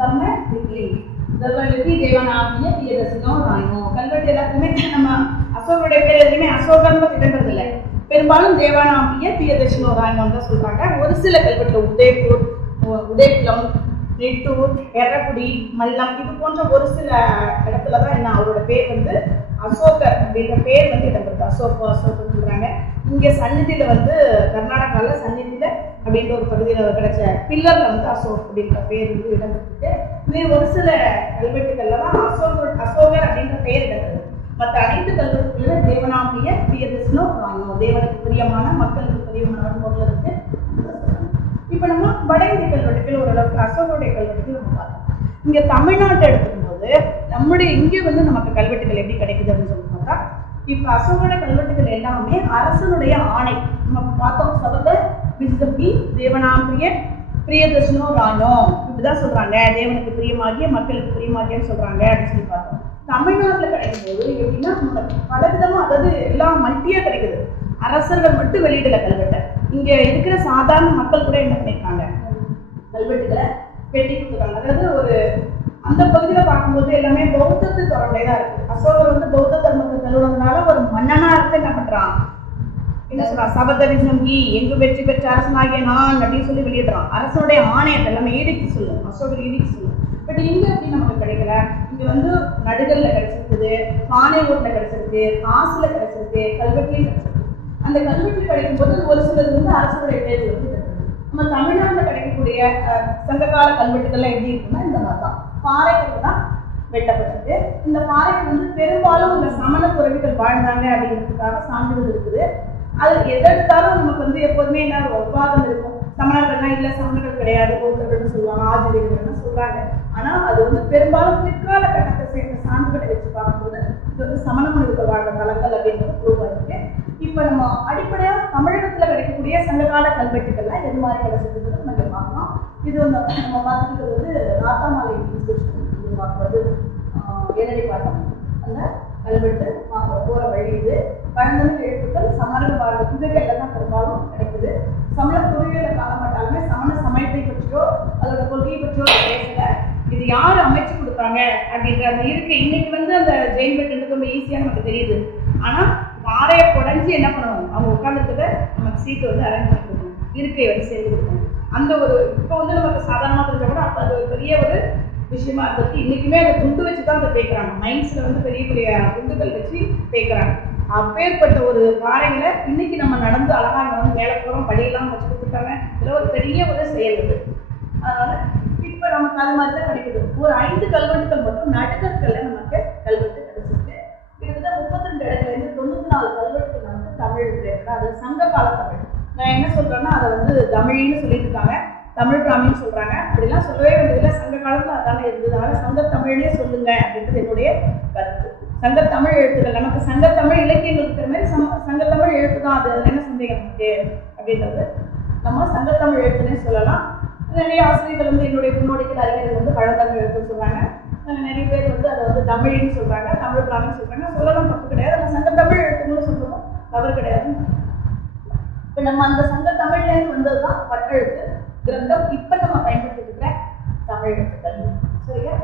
தம்ம லிபி லிபி தேவனாகிய பிரியதர்சனோ ராயனோ. கல்வெட்டு எல்லாத்துக்குமே நம்ம அசோகருடைய பேர் எதுவுமே அசோகன் இடம்பெறது இல்லை. பெரும்பாலும் தேவனாகிய பிரியதர்சனோ ராயனோன்னு தான் சொல்றாங்க. ஒரு சில கல்வெட்டுல உதய்பூர், உதய்குளம், நெட்டூர், எர்ரகுடி, மல்லம் இது போன்ற ஒரு சில இடத்துலதான் என்ன அவரோட பேர் வந்து அசோகர் அப்படின்ற பேர் வந்து இடம்பெறுது. அசோகர் சொல்றாங்க. இங்க சந்நிதியில வந்து கர்நாடகால சந்நிதியில அப்படின்ற ஒரு பகுதியில கிடைச்ச பில்லர்ல வந்து அசோக் அப்படின்ற பேர் வந்து இடம்பெற்றிருக்கு. இது ஒரு சில கல்வெட்டுகள்ல தான் அசோகர் அப்படின்ற பெயர் இடம்பெறுது. மற்ற அனைத்து கல்வெட்டுகள்ல தேவனாகிய பிரியதர்சனோ ராயனோ, தேவனுக்கு பிரியமான மக்களுக்கு பிரியமான பொருள் இருக்கு. இப்ப நம்ம வட இந்திய கல்வெட்டுகள் ஓரளவுக்கு அசோகருடைய கல்வெட்டுகள் நம்ம பார்த்தோம். இங்க தமிழ்நாட்டை எடுத்துக்கும் போது நம்முடைய இங்க வந்து நமக்கு கல்வெட்டுகள் எப்படி கிடைக்குது அப்படின்னு சொல்லி பார்த்தா, இப்ப அசோகருடைய கல்வெட்டுகள் எல்லாமே அரசனுடைய ஆணை நம்ம பார்த்தோம். சபத விஸ்தபி தேவனாகிய பிரியதர்சனோ ராயனோ இப்படிதான் சொல்றாங்க. தேவனுக்கு பிரியமாகிய மக்களுக்கு பிரியமாகியன்னு சொல்றாங்க அப்படின்னு சொல்லி பார்த்தோம். தமிழ்நாட்டுல கிடைக்கும் போது எப்படின்னா பலவிதமா, அதாவது எல்லாம் மல்டியா கிடைக்குது. அரசர்கள் மட்டும் வெளியிடல கல்வெட்டை. இங்க இருக்கிற சாதாரண மக்கள் கூட என்ன பண்ணிருக்காங்க, கல்வெட்டுகளை வெட்டி கொடுத்துருக்காங்க. அதாவது ஒரு அந்த பகுதியில பார்க்கும்போது எல்லாமே பௌத்தத்து தொடர்புடையதான் இருக்கு. அசோகர் வந்து பௌத்த தர்மத்தை தழுவுறதுனால ஒரு மன்னனா இருந்து என்ன பண்றான், என்ன சொல்றான், சபதரிசம் எங்கு வெற்றி பெற்ற அரசனாகிய நான் அப்படின்னு சொல்லி வெளியிடுறான். அரசனுடைய ஆணையத்தை எல்லாமே ஈடிக்கு சொல்லும், அசோகர் ஈடிக்கு சொல்லும். பட் இங்க அப்படி நமக்கு கிடைக்கல. இங்க வந்து நடுகல்ல கிடைச்சிருக்குது, பானையூர்ல கிடைச்சிருக்கு, காசுல கிடைச்சிருக்கு, கல்வெட்டுலையும் கிடைச்சிருக்கு. அந்த கல்வெட்டு கிடைக்கும் போது ஒரு சிலது வந்து அரசனுடைய பேர் வந்து நம்ம தமிழ்நாட்டில் கிடைக்கக்கூடிய சங்ககால கல்வெட்டுகள்லாம் எப்படி இருக்குன்னா இந்த மாதிரி தான் பாறைகள் தான் வெட்டப்பட்டிருக்கு. இந்த பாறைகள் வந்து பெரும்பாலும் இந்த சமண துறவிகள் வாழ்ந்தாங்க அப்படிங்கிறதுக்காக சான்றிதழ் இருக்குது. அது எதற்காலும் நமக்கு வந்து எப்போதுமே என்ன ஒரு விவாதம் இருக்கும். சமணர்கள்னா இல்லை சமணர்கள் கிடையாது, பௌத்தர்கள்னு சொல்லுவாங்க, ஆதிரிகர்கள்னு சொல்றாங்க. ஆனா அது வந்து பெரும்பாலும் பிற்கால கட்டத்தை சேர்ந்த சான்றுகளை வச்சு பார்க்கும்போது இது வந்து சமண முனிவர்கள் வாழ்ந்த தலங்கள் அப்படின்றது ப்ரூவ் ஆயிருக்கு. இப்போ நம்ம அடிப்படையா தமிழகத்துல கிடைக்கக்கூடிய சங்ககால கல்வெட்டுகள்லாம் எது மாதிரி கிடைச்சதுன்னு நம்ம பார்க்கலாம். இது வந்து நம்ம பார்த்துக்கிறது வந்து நாத்தாமலை பார்க்குறது ஏனடி பாட்டம் அந்த கல்வெட்டு போற வழி. இது பழந்தமிழ் எழுத்துக்கள் சமணர்கள் வாழ்ந்த குதிரைகள்ல தான் பெரும்பாலும் கிடைக்குது. சமண பொறியியலை காண மாட்டாலுமே சமண சமயத்தை பற்றியோ அதோட கொள்கையை பற்றியோ பேசல. இது யார் அமைச்சு கொடுத்தாங்க அப்படின்ற அந்த இருக்கு. இன்னைக்கு வந்து அந்த ஜெயின் பெட் ரொம்ப ஈஸியா நமக்கு தெரியுது. ஆனா பாறையை குறைஞ்சி என்ன பண்ணுவோம், அவங்க உட்காந்துட்டு நமக்கு சீட்டு வந்து அரேஞ்ச் பண்ணி கொடுக்கணும், இருக்கை வந்து சேர்ந்து கொடுக்கணும். அந்த ஒரு இப்போ வந்து நமக்கு சாதாரணமாக தெரிஞ்சா கூட அப்போ அது ஒரு பெரிய ஒரு விஷயமா இருந்தது. இன்னைக்குமே அதை குண்டு வச்சு தான் அதை தேய்க்கிறாங்க. மைன்ஸ்ல வந்து பெரிய பெரிய குண்டுகள் வச்சு தேய்க்கிறாங்க. அப்பேற்பட்ட ஒரு பாறைகளை இன்னைக்கு நம்ம நடந்து அழகா வந்து மேலே போகிறோம், படியெல்லாம் வச்சு கொடுத்துட்டாங்க. இதில் ஒரு பெரிய ஒரு செயல் இது. அதனால இப்போ நமக்கு அது மாதிரி தான் கிடைக்குது. ஒரு 5 கல்வெட்டுகள் மட்டும் நடுக்கற்கள்ல நமக்கு கல்வெட்டு கிடைச்சிருக்கு. கிட்டத்தட்ட 32 இடங்கள்லேருந்து 94 கல்வெட்டுகள் நமக்கு தமிழ் இருக்கு. அது சங்க கால தமிழ். நான் என்ன சொல்றேன்னா அதை வந்து தமிழ்னு சொல்லிட்டு இருக்காங்க, தமிழ் பிராமின்னு சொல்றாங்க. அப்படிலாம் சொல்லவே வேண்டியதில்லை, சங்க காலத்துல அதானே இருந்தது. அதனால சங்க தமிழ்னே சொல்லுங்க அப்படின்றது என்னுடைய கருத்து. சங்க தமிழ் எழுத்துக்கள் நமக்கு சங்க தமிழ் இலக்கியங்கள் இருக்கிற மாதிரி சங்க தமிழ் எழுத்து தான். அது என்ன சந்தேகம் இருக்கு அப்படின்றது நம்ம சங்க தமிழ் எழுத்துனே சொல்லலாம். நிறைய ஆசிரியர்கள் வந்து என்னுடைய முன்னோடிகள் அறிஞர்கள் வந்து பழந்தமிழ் எழுத்துன்னு சொல்றாங்க. நிறைய பேர் வந்து அதை வந்து தமிழ்னு சொல்றாங்க, தமிழ் பிராமின்னு சொல்றாங்க. சொல்லலாம், தப்பு கிடையாது. நம்ம சங்க தமிழ் எழுத்துன்னு சொல்றதும் தவறு கிடையாது. இப்போ நம்ம அந்த சங்க தமிழ்லேருந்து வந்ததுதான் பட்டெழுத்து கிரந்தம். இப்போ நம்ம பயன்படுத்திட்டு இருக்கிற தமிழ் எழுத்துக்கள். சரியா?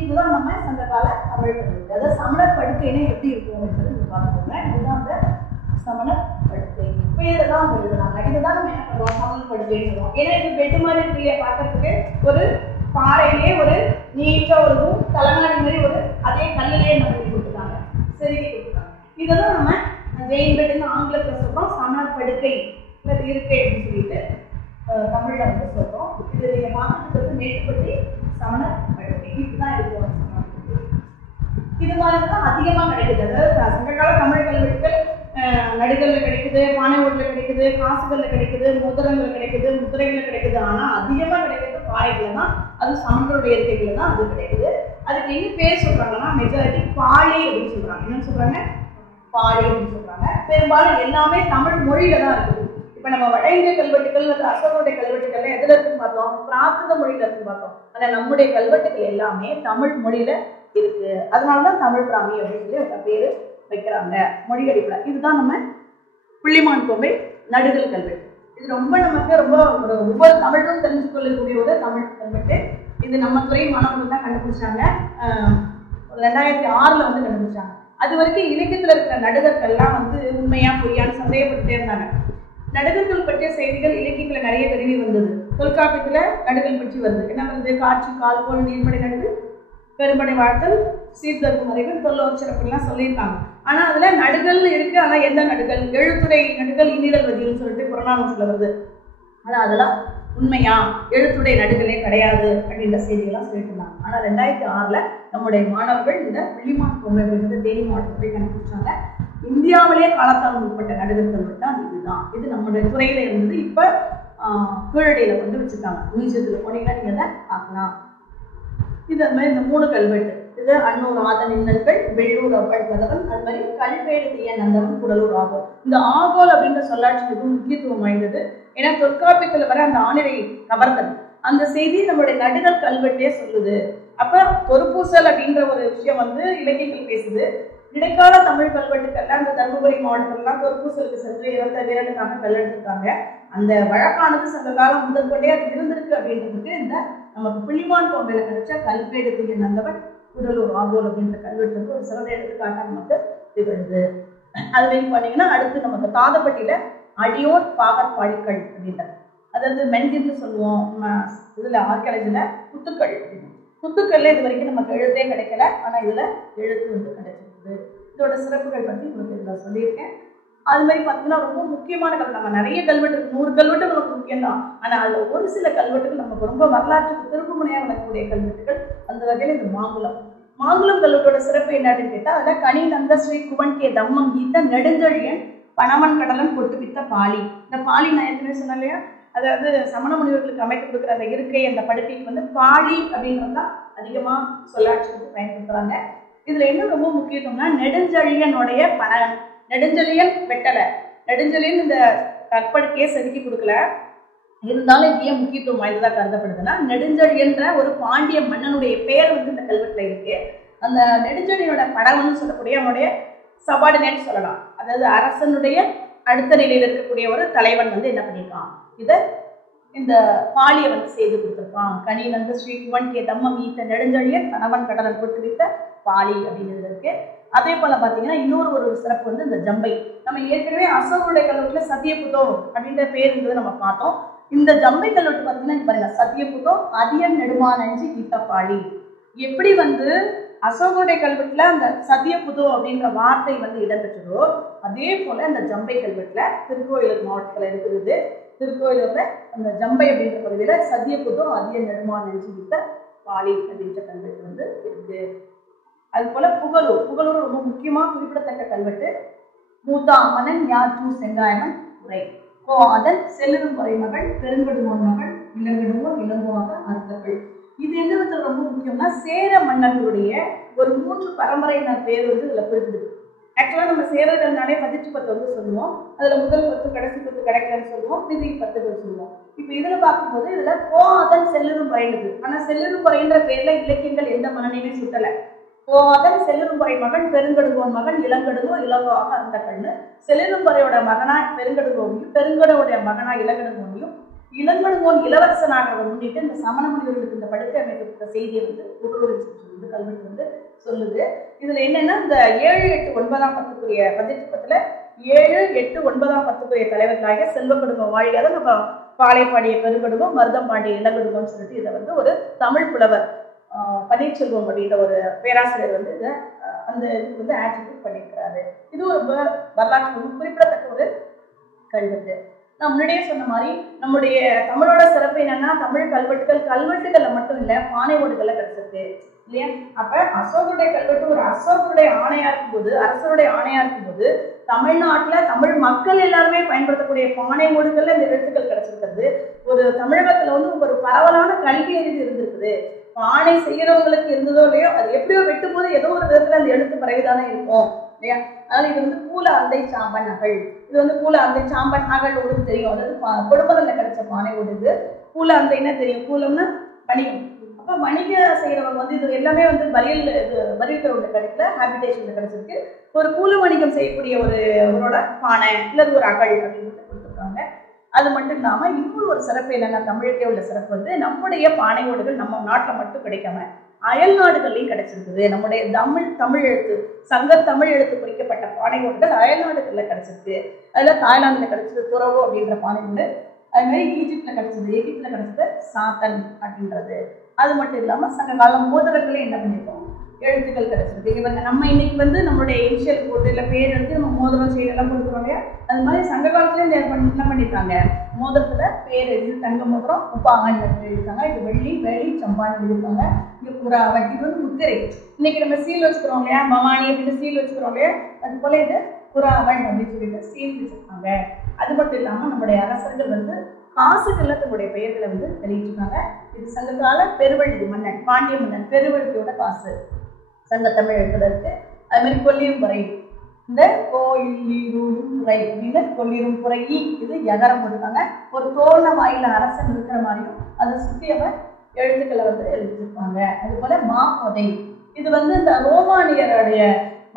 இதுதான் நம்ம சங்க கால தமிழ் கல்வெட்டு. அதாவது சமண படுக்கைன்னு எப்படி இருக்கும் அப்படின்றது பார்த்துக்கோங்க. இதுதான் அந்த சமண படுக்கை. இப்போ இதில் தான் எழுதுனாங்க. இதுதான் நம்ம என்ன பண்ணுவோம், சமண படுக்கைன்னு சொல்லுவோம். ஏன்னா இது பெட்டு மாதிரி இருக்கு பார்க்கறதுக்கு. ஒரு பாறையிலேயே ஒரு நீட்டா ஒரு தலைநாடி மாதிரி ஒரு அதே கல்லிலேயே நம்ம கொடுத்துருக்காங்க, செதுக்கி கொடுத்துருக்காங்க. இதைதான் நம்ம ஜெயின் பெட்டுன்னு ஆங்கிலத்தில் சொல்றோம், சமண படுக்கை இருக்கை அப்படின்னு சொல்லிட்டு தமிழ்ல வந்து சொல்றோம். இது நீங்க பார்த்துட்டு மேட்டுப்பட்டி சமண படுக்கை இதுதான் இருக்கும். இது மாதிரிதான் அதிகமா கிடைக்குது. அதாவது சங்ககால தமிழ் கல்வெட்டுகள் நடுகல்ல கிடைக்குது, பானை ஓட்டுல கிடைக்குது, காசுகள்ல கிடைக்குது, மோதிரங்கள்ல கிடைக்குது, முத்திரைகள்ல கிடைக்குது. ஆனா அதிகமா கிடைக்கிறது பாறைகள்ல தான், அது சமணர்களுடைய இருக்கைகள்ல தான் அது கிடைக்குது. அதுக்கு என்ன பேர் சொல்றாங்கன்னா மெஜாரிட்டி பாலி அப்படின்னு சொல்றாங்க. என்னன்னு சொல்றாங்க, பாலி அப்படின்னு சொல்றாங்க. பெரும்பாலும் எல்லாமே தமிழ் மொழியில தான் இருக்குது. இப்ப நம்ம வட இந்திய கல்வெட்டுகள் அசோகனுடைய கல்வெட்டுகள் எதுல இருக்குன்னு பார்த்தோம், பிராகிருத மொழியில இருக்குன்னு பார்த்தோம். ஆனா நம்முடைய கல்வெட்டுகள் எல்லாமே தமிழ் மொழியில இருக்கு. அதனாலதான் தமிழ் பிராமி அப்படின்னு சொல்லி பேரு வைக்கிறாங்க மொழி அடிப்படையில். இதுதான் நம்ம புள்ளிமான் கோம்பை நடுகல் கல்வெட்டு. இது ரொம்ப நமக்கு ரொம்ப ஒரு ஒவ்வொரு தமிழும் தெரிஞ்சு கொள்ளக்கூடிய ஒரு தமிழ் கல்வெட்டு. இது நம்ம துறை மாணவர்கள் தான் கண்டுபிடிச்சாங்க. 2006 வந்து கண்டுபிடிச்சாங்க. அது வரைக்கும் இலக்கியத்துல இருக்கிற நடுகர்கள்லாம் வந்து உண்மையா பொய்யான்னு சந்தேகப்பட்டுட்டே இருந்தாங்க. நடுகர்கள் பற்றிய செய்திகள் இலக்கியத்துல நிறைய வெளியே வந்தது. தொல்காப்பியத்துல நடுகல் பற்றி வருது. என்ன வருது, காட்சி கால்கோள் நீர்மடை நடுகள் பெரும்படை வாழ்த்தல் சீர்தற்கு முறைகள் தொல்லோர் சிறப்புலாம் சொல்லியிருக்காங்க. ஆனா அதுல நடுகள் இருக்கு. ஆனா எந்த நடுகள், எழுத்துறை நடுகள் இந்நிழல் வதின்னு சொல்லிட்டு புறநானூற்றுல வருது. ஆனா அதெல்லாம் உண்மையா, எழுத்துடைய நடுகளே கிடையாது அப்படின்ற செய்திகள்லாம் சொல்லிட்டு இருந்தாங்க. ஆனா 2006 நம்முடைய மாணவர்கள் இந்த புள்ளிமான் கோம்பை அப்படின்றது தேனி மாவட்டத்தை கண்டுபிடிச்சாங்க. இந்தியாவிலேயே காலத்தால் உட்பட்ட நடுகல் கல்வெட்டு தான் இதுதான். இது நம்மளுடைய துறையில இருந்தது. இப்ப கீழடியில கொண்டு வச்சிருக்காங்க. மியூசியத்துல போனீங்கன்னா நீங்க அதை பார்க்கலாம். இது அது மாதிரி இந்த 3 கல்வெட்டு. இது அன்னூர் ஆதன் இன்னல்கள், வெள்ளூர் அப்பள் கதவன், அது மாதிரி கல்வேடு தீய நந்தவன், குடலூர் ஆகோல். இந்த ஆகோல் அப்படின்ற சொல்லாட்சி மிகவும் முக்கியத்துவம் வாய்ந்தது. ஏன்னா தொல்காப்பியத்துல வர அந்த ஆணிரை கவர்தல் அந்த செய்தி நம்மளுடைய நடுகல் கல்வெட்டே சொல்லுது. அப்ப பொறுப்பூசல் அப்படின்ற ஒரு விஷயம் வந்து இலக்கியங்கள் பேசுது. இடைக்கால தமிழ் கல்வெட்டுக்கள்ல அந்த தர்மபுரி மாவட்டத்திலாம் பொறுப்பூசலுக்கு சென்று இறந்த வீரனுக்காக கல்லெடுத்திருக்காங்க. அந்த வழக்கானது சங்க காலம் முதல் கொண்டே அது இருந்திருக்கு அப்படின்றதுக்கு இந்த நமக்கு புள்ளிமான் கோம்பையில கிடைச்ச கல்வேடு தீய நந்தவன், குடலூர் ஆகோல் அப்படின்ற கல்வெட்டுக்கு ஒரு சிறந்த எடுத்துக்காட்டா நமக்கு திகழ்ந்து. அது பாத்தீங்கன்னா அடுத்து நமக்கு தாதப்பட்டியில அடியோர் பாகர் பாடிக்கள் அப்படின்றது, அதாவது மென்கின்னு சொல்லுவோம். இதுல ஆர்கியாலஜில புத்துக்கள், புத்துக்கள்ல இது வரைக்கும் நமக்கு எழுத்தே கிடைக்கல. ஆனா இதுல எழுத்து வந்து கிடைச்சிருக்கு. இதோட சிறப்புகள் பற்றி உங்களுக்கு இதில் சொல்லியிருக்கேன். அது மாதிரி பார்த்தீங்கன்னா ரொம்ப முக்கியமான கல்வெட்டு. நம்ம நிறைய கல்வெட்டு 100 கல்வெட்டுகள் நமக்கு முக்கியம்தான். ஆனால் அதில் ஒரு சில கல்வெட்டுகள் நமக்கு ரொம்ப வரலாற்றுக்கு திருப்புமுனையாக வரக்கூடிய கல்வெட்டுகள். அந்த வகையில் இந்த மாங்குளம் கல்வெட்டோட சிறப்பு என்னன்னு கேட்டால் அதில் கனி நந்த ஸ்ரீ குவன் கே தம்மம் கீத நெடுஞ்செழியன் பணவன் கடலன் கொட்டு வித்த பாலி. இந்த பாலி நான் ஏற்கனவே சொன்னேன் இல்லையா, அதாவது சமண முனிவர்களுக்கு அமைத்து கொடுக்குற அந்த இருக்கை, அந்த படுக்கைக்கு வந்து பாழி அப்படின்றது தான் அதிகமாக சொல்லாட்சி வந்து பயன்படுத்துறாங்க. இதுல என்ன ரொம்ப முக்கியத்துவம்னா நெடுஞ்செழியனுடைய பணம். நெடுஞ்செழியன் வெட்டலை, நெடுஞ்செழியன் இந்த கற்படுக்கையே செதுக்கி கொடுக்கல, இருந்தாலும் இது ஏன் முக்கியத்துவம் வாய்ந்ததாக கருதப்படுதுன்னா நெடுஞ்செழியன்ற ஒரு பாண்டிய மன்னனுடைய பெயர் வந்து இந்த கல்வெட்டுல இருக்கு. அந்த நெடுஞ்செழியனோட படம்னு சொல்லக்கூடிய அவனுடைய சபார்டினேட் சொல்லலாம். அதாவது அரசனுடைய அடுத்த நிலையில் இருக்கக்கூடிய ஒரு தலைவன் வந்து என்ன பண்ணியிருக்கான், இதை இந்த பாலியை வந்து செய்து கொடுத்துருப்பான். கனி வந்து ஸ்ரீ குவன் கே தம்ம மீத்த நெடுஞ்செழியன் கணவன் கடலன் கொடுத்து வைத்த பாலி அப்படிங்கிறது இருக்கு. அதே போல பார்த்தீங்கன்னா இன்னொரு சிறப்பு வந்து இந்த ஜம்பை. நம்ம ஏற்கனவே அசோகருடைய கல்வெட்டுல சத்தியபுதோ அப்படின்ற பேர் இருந்தது நம்ம பார்த்தோம். இந்த ஜம்பை கல்வெட்டு பார்த்தீங்கன்னா பாருங்க, சத்தியபுதோ அதியம் நெடுமானஞ்சி ஈத்த பாலி. எப்படி வந்து அசோகருடைய கல்வெட்டுல அந்த சத்தியபுதோ அப்படின்ற வார்த்தை வந்து இடம்பெற்றதோ அதே போல இந்த ஜம்பை கல்வெட்டுல திருக்கோயிலூர் மாவட்டத்துல இருக்குது. திருக்கோயிலூர்ல அந்த ஜம்பை அப்படின்ற பகுதியில சத்தியபுதோ அதியம் நெடுமானஞ்சி ஈத்த பாலி அப்படின்ற கல்வெட்டு வந்து இருக்கு. அது போல புகழூர் ரொம்ப முக்கியமா குறிப்பிடத்தக்க கல்வெட்டு. மூத்தா அம்மனன் யாற்று செங்காயமன் உரை கோ அதன் செல்லும் முறை மகள் பெருங்கடுவோன் மகள் இளங்கடுவோ இளங்கோவாக அர்த்தங்கள். இது எந்த விதத்தில் ரொம்ப முக்கியம்னா சேர மன்னர்களுடைய ஒரு 3 பரம்பரையினர் பேர் வந்து இதுல குறிப்பிடுது. ஆக்சுவலா நம்ம சேரர்கள்னாலே 18 வந்து சொல்லுவோம், அதுல முதல் 10 கடைசி 10 கிடைக்கலன்னு சொல்லுவோம், மீதி 10 சொல்லுவோம். இப்ப இதுல பார்க்கும்போது இதுல கோ அதன் செல்லும் முறைன்றது, ஆனா செல்லும் முறைன்ற பேர்ல இலக்கியங்கள் எந்த மன்னனையுமே சுட்டல. கோதன் செல்லும்பறை மகன் பெருங்கடுகோன் மகன் இளங்கடுகோ இளங்கோவாக அந்த கண்ணு. செல்லும்பறையோட மகனா பெருங்கடுகோனையும் பெருங்கடுவோடைய மகனா இளங்கடுகோனையும் இளங்கடுகோன் இளவரசனாக முன்னிட்டு இந்த சமண முனிவர்களுக்கு இந்த படுக்கை அமைக்கப்பட்ட செய்தியை வந்து புகழூரின் கல்வெட்டு வந்து சொல்லுது. இதுல என்னன்னா இந்த 7, 8, 9ஆம் பத்துக்குரிய 18 7, 8, 9ஆம் பத்துக்குரிய தலைவர்களாக செல்வக்கடுகோ வாழியாக நம்ம பாளையப்பாடிய பெருங்கடுகோ மருதம் பாண்டிய இளங்கடுகோன்னு சொல்லிட்டு இதை வந்து ஒரு தமிழ் புலவர் பன்னீர்செல்வம் அப்படின்ற ஒரு பேராசிரியர் வந்து இதை அந்த இதுக்கு வந்து ஆட்ரிபியூட் பண்ணியிருக்கிறாரு. இது ஒரு வரலாற்று குறிப்பிடத்தக்க ஒரு கல்வெட்டு. நான் முன்னாடியே சொன்ன மாதிரி நம்முடைய தமிழோட சிறப்பு என்னன்னா தமிழ் கல்வெட்டுகள்ல மட்டும் இல்லை, பானை ஓடுகள்ல கிடைச்சிருக்கு இல்லையா. அப்ப அசோகருடைய கல்வெட்டு ஒரு அசோகருடைய ஆணையா இருக்கும்போது, அரசருடைய ஆணையா இருக்கும்போது தமிழ்நாட்டுல தமிழ் மக்கள் எல்லாருமே பயன்படுத்தக்கூடிய பானை ஓடுகள்ல இந்த எழுத்துக்கள் கிடைச்சிருக்கிறது. ஒரு தமிழகத்துல வந்து ஒரு பரவலான கல்வி அறிவு இருந்திருக்குது. பானை செய்யறவங்களுக்கு இருந்ததோ இல்லையோ, அது எப்படியோ வெட்டும் போது ஏதோ ஒரு விதத்துல அந்த எழுத்து பரவிதானே இருக்கும் இல்லையா. அதனால இது வந்து கூல அந்தை சாம்பன் அகல். இது வந்து கூல அந்தை சாம்பன் அகல் ஓடுன்னு தெரியும், அதாவது கொடுமதல்ல கிடைச்ச பானை ஓடுது. கூல அந்தைன்னா தெரியும், கூலம்னா வணிகம். அப்ப வணிக செய்யறவங்க வந்து இது எல்லாமே வந்து பரியல் கிடைக்கல, ஹேபிடேஷன்ல கிடைச்சிருக்கு. ஒரு கூல வணிகம் செய்யக்கூடிய ஒருவரோட பானை இல்லது ஒரு அகல் அப்படின்னு கொடுத்துருக்காங்க. அது மட்டும் இல்லாம இன்னொரு ஒரு சிறப்பு என்னன்னா, தமிழுக்கே உள்ள சிறப்பு வந்து நம்முடைய பானை ஓடுகள் நம்ம நாட்டில் மட்டும் கிடைக்காம அயல் நாடுகள்லையும் கிடைச்சிருக்குது. நம்முடைய தமிழ் எழுத்து சங்க தமிழ் எழுத்து குறிக்கப்பட்ட பானை ஓடுகள் அயல் நாடுகள்ல கிடைச்சிருக்கு. அதுல தாய்லாந்துல கிடைச்சது துறவு அப்படின்ற பானை ஓடு, அது மாதிரி எகிப்துல கிடைச்சது சாத்தன் அப்படின்றது. அது மட்டும் இல்லாம சங்க காலம் மோதிரங்களே என்ன பண்ணிருக்கோம், எழுத்துக்கள் கிடைச்சிருக்கு. இவங்க நம்ம இன்னைக்கு வந்து நம்மளுடைய இனிஷியல் போட்டு இல்லை பேர் எழுதி நம்ம மோதிரம் செய்யலாம் கொடுக்குறோம் இல்லையா. அது மாதிரி சங்க காலத்துலேயே என்ன பண்ணியிருக்காங்க, மோதிரத்துல பேர் எழுதி தங்க மோதிரம் உப்பாங்கன்னு எழுதியிருக்காங்க. இது வெள்ளி வேலி சம்பான்னு எழுதியிருக்காங்க. இங்கே புறாவன் இது வந்து முத்திரை. இன்னைக்கு நம்ம சீல் வச்சுக்கிறோம் இல்லையா, பவானி அப்படின்னு சீல் வச்சுக்கிறோம் இல்லையா, அது போல இது புறாவன் அப்படின்னு சொல்லிட்டு சீல் வச்சிருக்காங்க. அது மட்டும் இல்லாமல் நம்முடைய அரசர்கள் வந்து காசுகள்ல தன்னுடைய பெயர்களை வந்து வெளியிட்டிருக்காங்க. இது சங்ககால பெருவழுதி மன்னன் பாண்டிய மன்னன் பெருவழுதியோட காசு சங்க தமிழ் எழுத்துல இருக்கு. அது மாதிரி கொல்லிரும் புரை, இந்த கோயிலும் புரை அப்படின்னு கொல்லிரும் புரை இது யகரம் கொடுத்தாங்க. ஒரு தோரண வாயில அரசன் இருக்கிற மாதிரியும் அதை சுற்றியவர் எழுத்துக்களை வந்து எழுதியிருப்பாங்க. அது போல மாப்போதை இது வந்து இந்த ரோமானியருடைய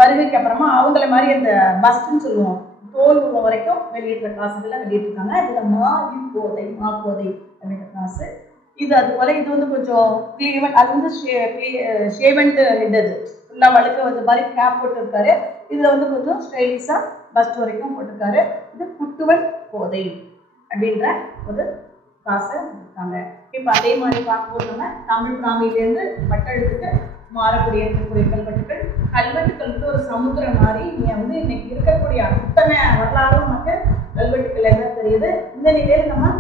வருகைக்கு அப்புறமா அவங்கள மாதிரி அந்த பஸ்ட்ன்னு சொல்லுவோம், தோல் உருவம் வரைக்கும் வெளியிட்ட காசுகளை வெளியிட்டிருக்காங்க. இதுல மாப்போதை அப்படின்ற காசு இது. அது போல இது வந்து கொஞ்சம் கிளீவன், அது வந்து ஷேவன்ட் ஹெட்டது ஃபுல்லாக வழுக்க வந்த மாதிரி கேப் போட்டிருக்காரு. இதுல வந்து கொஞ்சம் ஸ்டைலிஷா பஸ்ட் வரைக்கும் போட்டிருக்காரு. இது புட்டுவன் போதை அப்படின்ற ஒரு காசை கொடுத்தாங்க. இப்போ அதே மாதிரி பார்க்கும்போது நம்ம தமிழ் பிராமியிலேருந்து வட்டெழுத்துக்கு மாறக்கூடிய கல்வெட்டுகள் வந்து ஒரு சமுத்திரம் மாதிரி நீங்கள் வந்து இன்னைக்கு இருக்கக்கூடிய அத்தனை வரலாறும் நமக்கு கல்வெட்டுக்கள் என்ன தெரியுது. இந்த நிலையில் நம்ம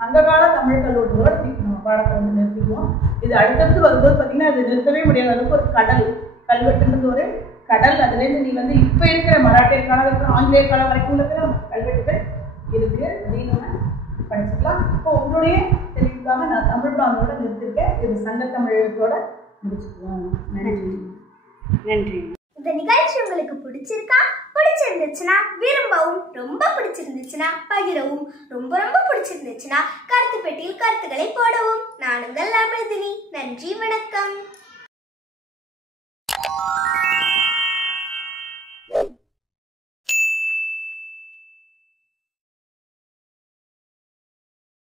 சங்ககால தமிழ் கல்வெட்டுகளோட நம்ம பாடத்தை வந்து நிறுத்திக்குவோம். இது அடுத்தடுத்து வரும்போது பார்த்தீங்கன்னா அது நிறுத்தவே முடியாத அளவுக்கு ஒரு கடல், கல்வெட்டுன்றது ஒரு கடல். அதுலேருந்து நீ வந்து இப்போ இருக்கிற மராட்டியர் காலம் ஆங்கிலேயர் காலம் வரைக்கும் இருக்கிற கல்வெட்டுகள் இருக்கு. அதையும் நம்ம படிச்சுக்கலாம். இப்போ உங்களுடைய தெளிவுக்காக நான் தமிழ் பிராமணோட நிறுத்திருக்கேன். இது சங்கத்தமிழ் எழுத்தோட முடிச்சுக்குவோம். நன்றி. நன்றி. இந்த நிகழ்ச்சி உங்களுக்கு பிடிச்சிருந்துச்சுன்னா விரும்பவும், ரொம்ப பிடிச்சிருந்துச்சுன்னா பகிரவும், ரொம்ப ரொம்ப பிடிச்சிருந்துச்சுன்னா கருத்து பெட்டியில் கருத்துக்களை போடவும். நான் உங்கள் அமிர்தினி. நன்றி, வணக்கம்.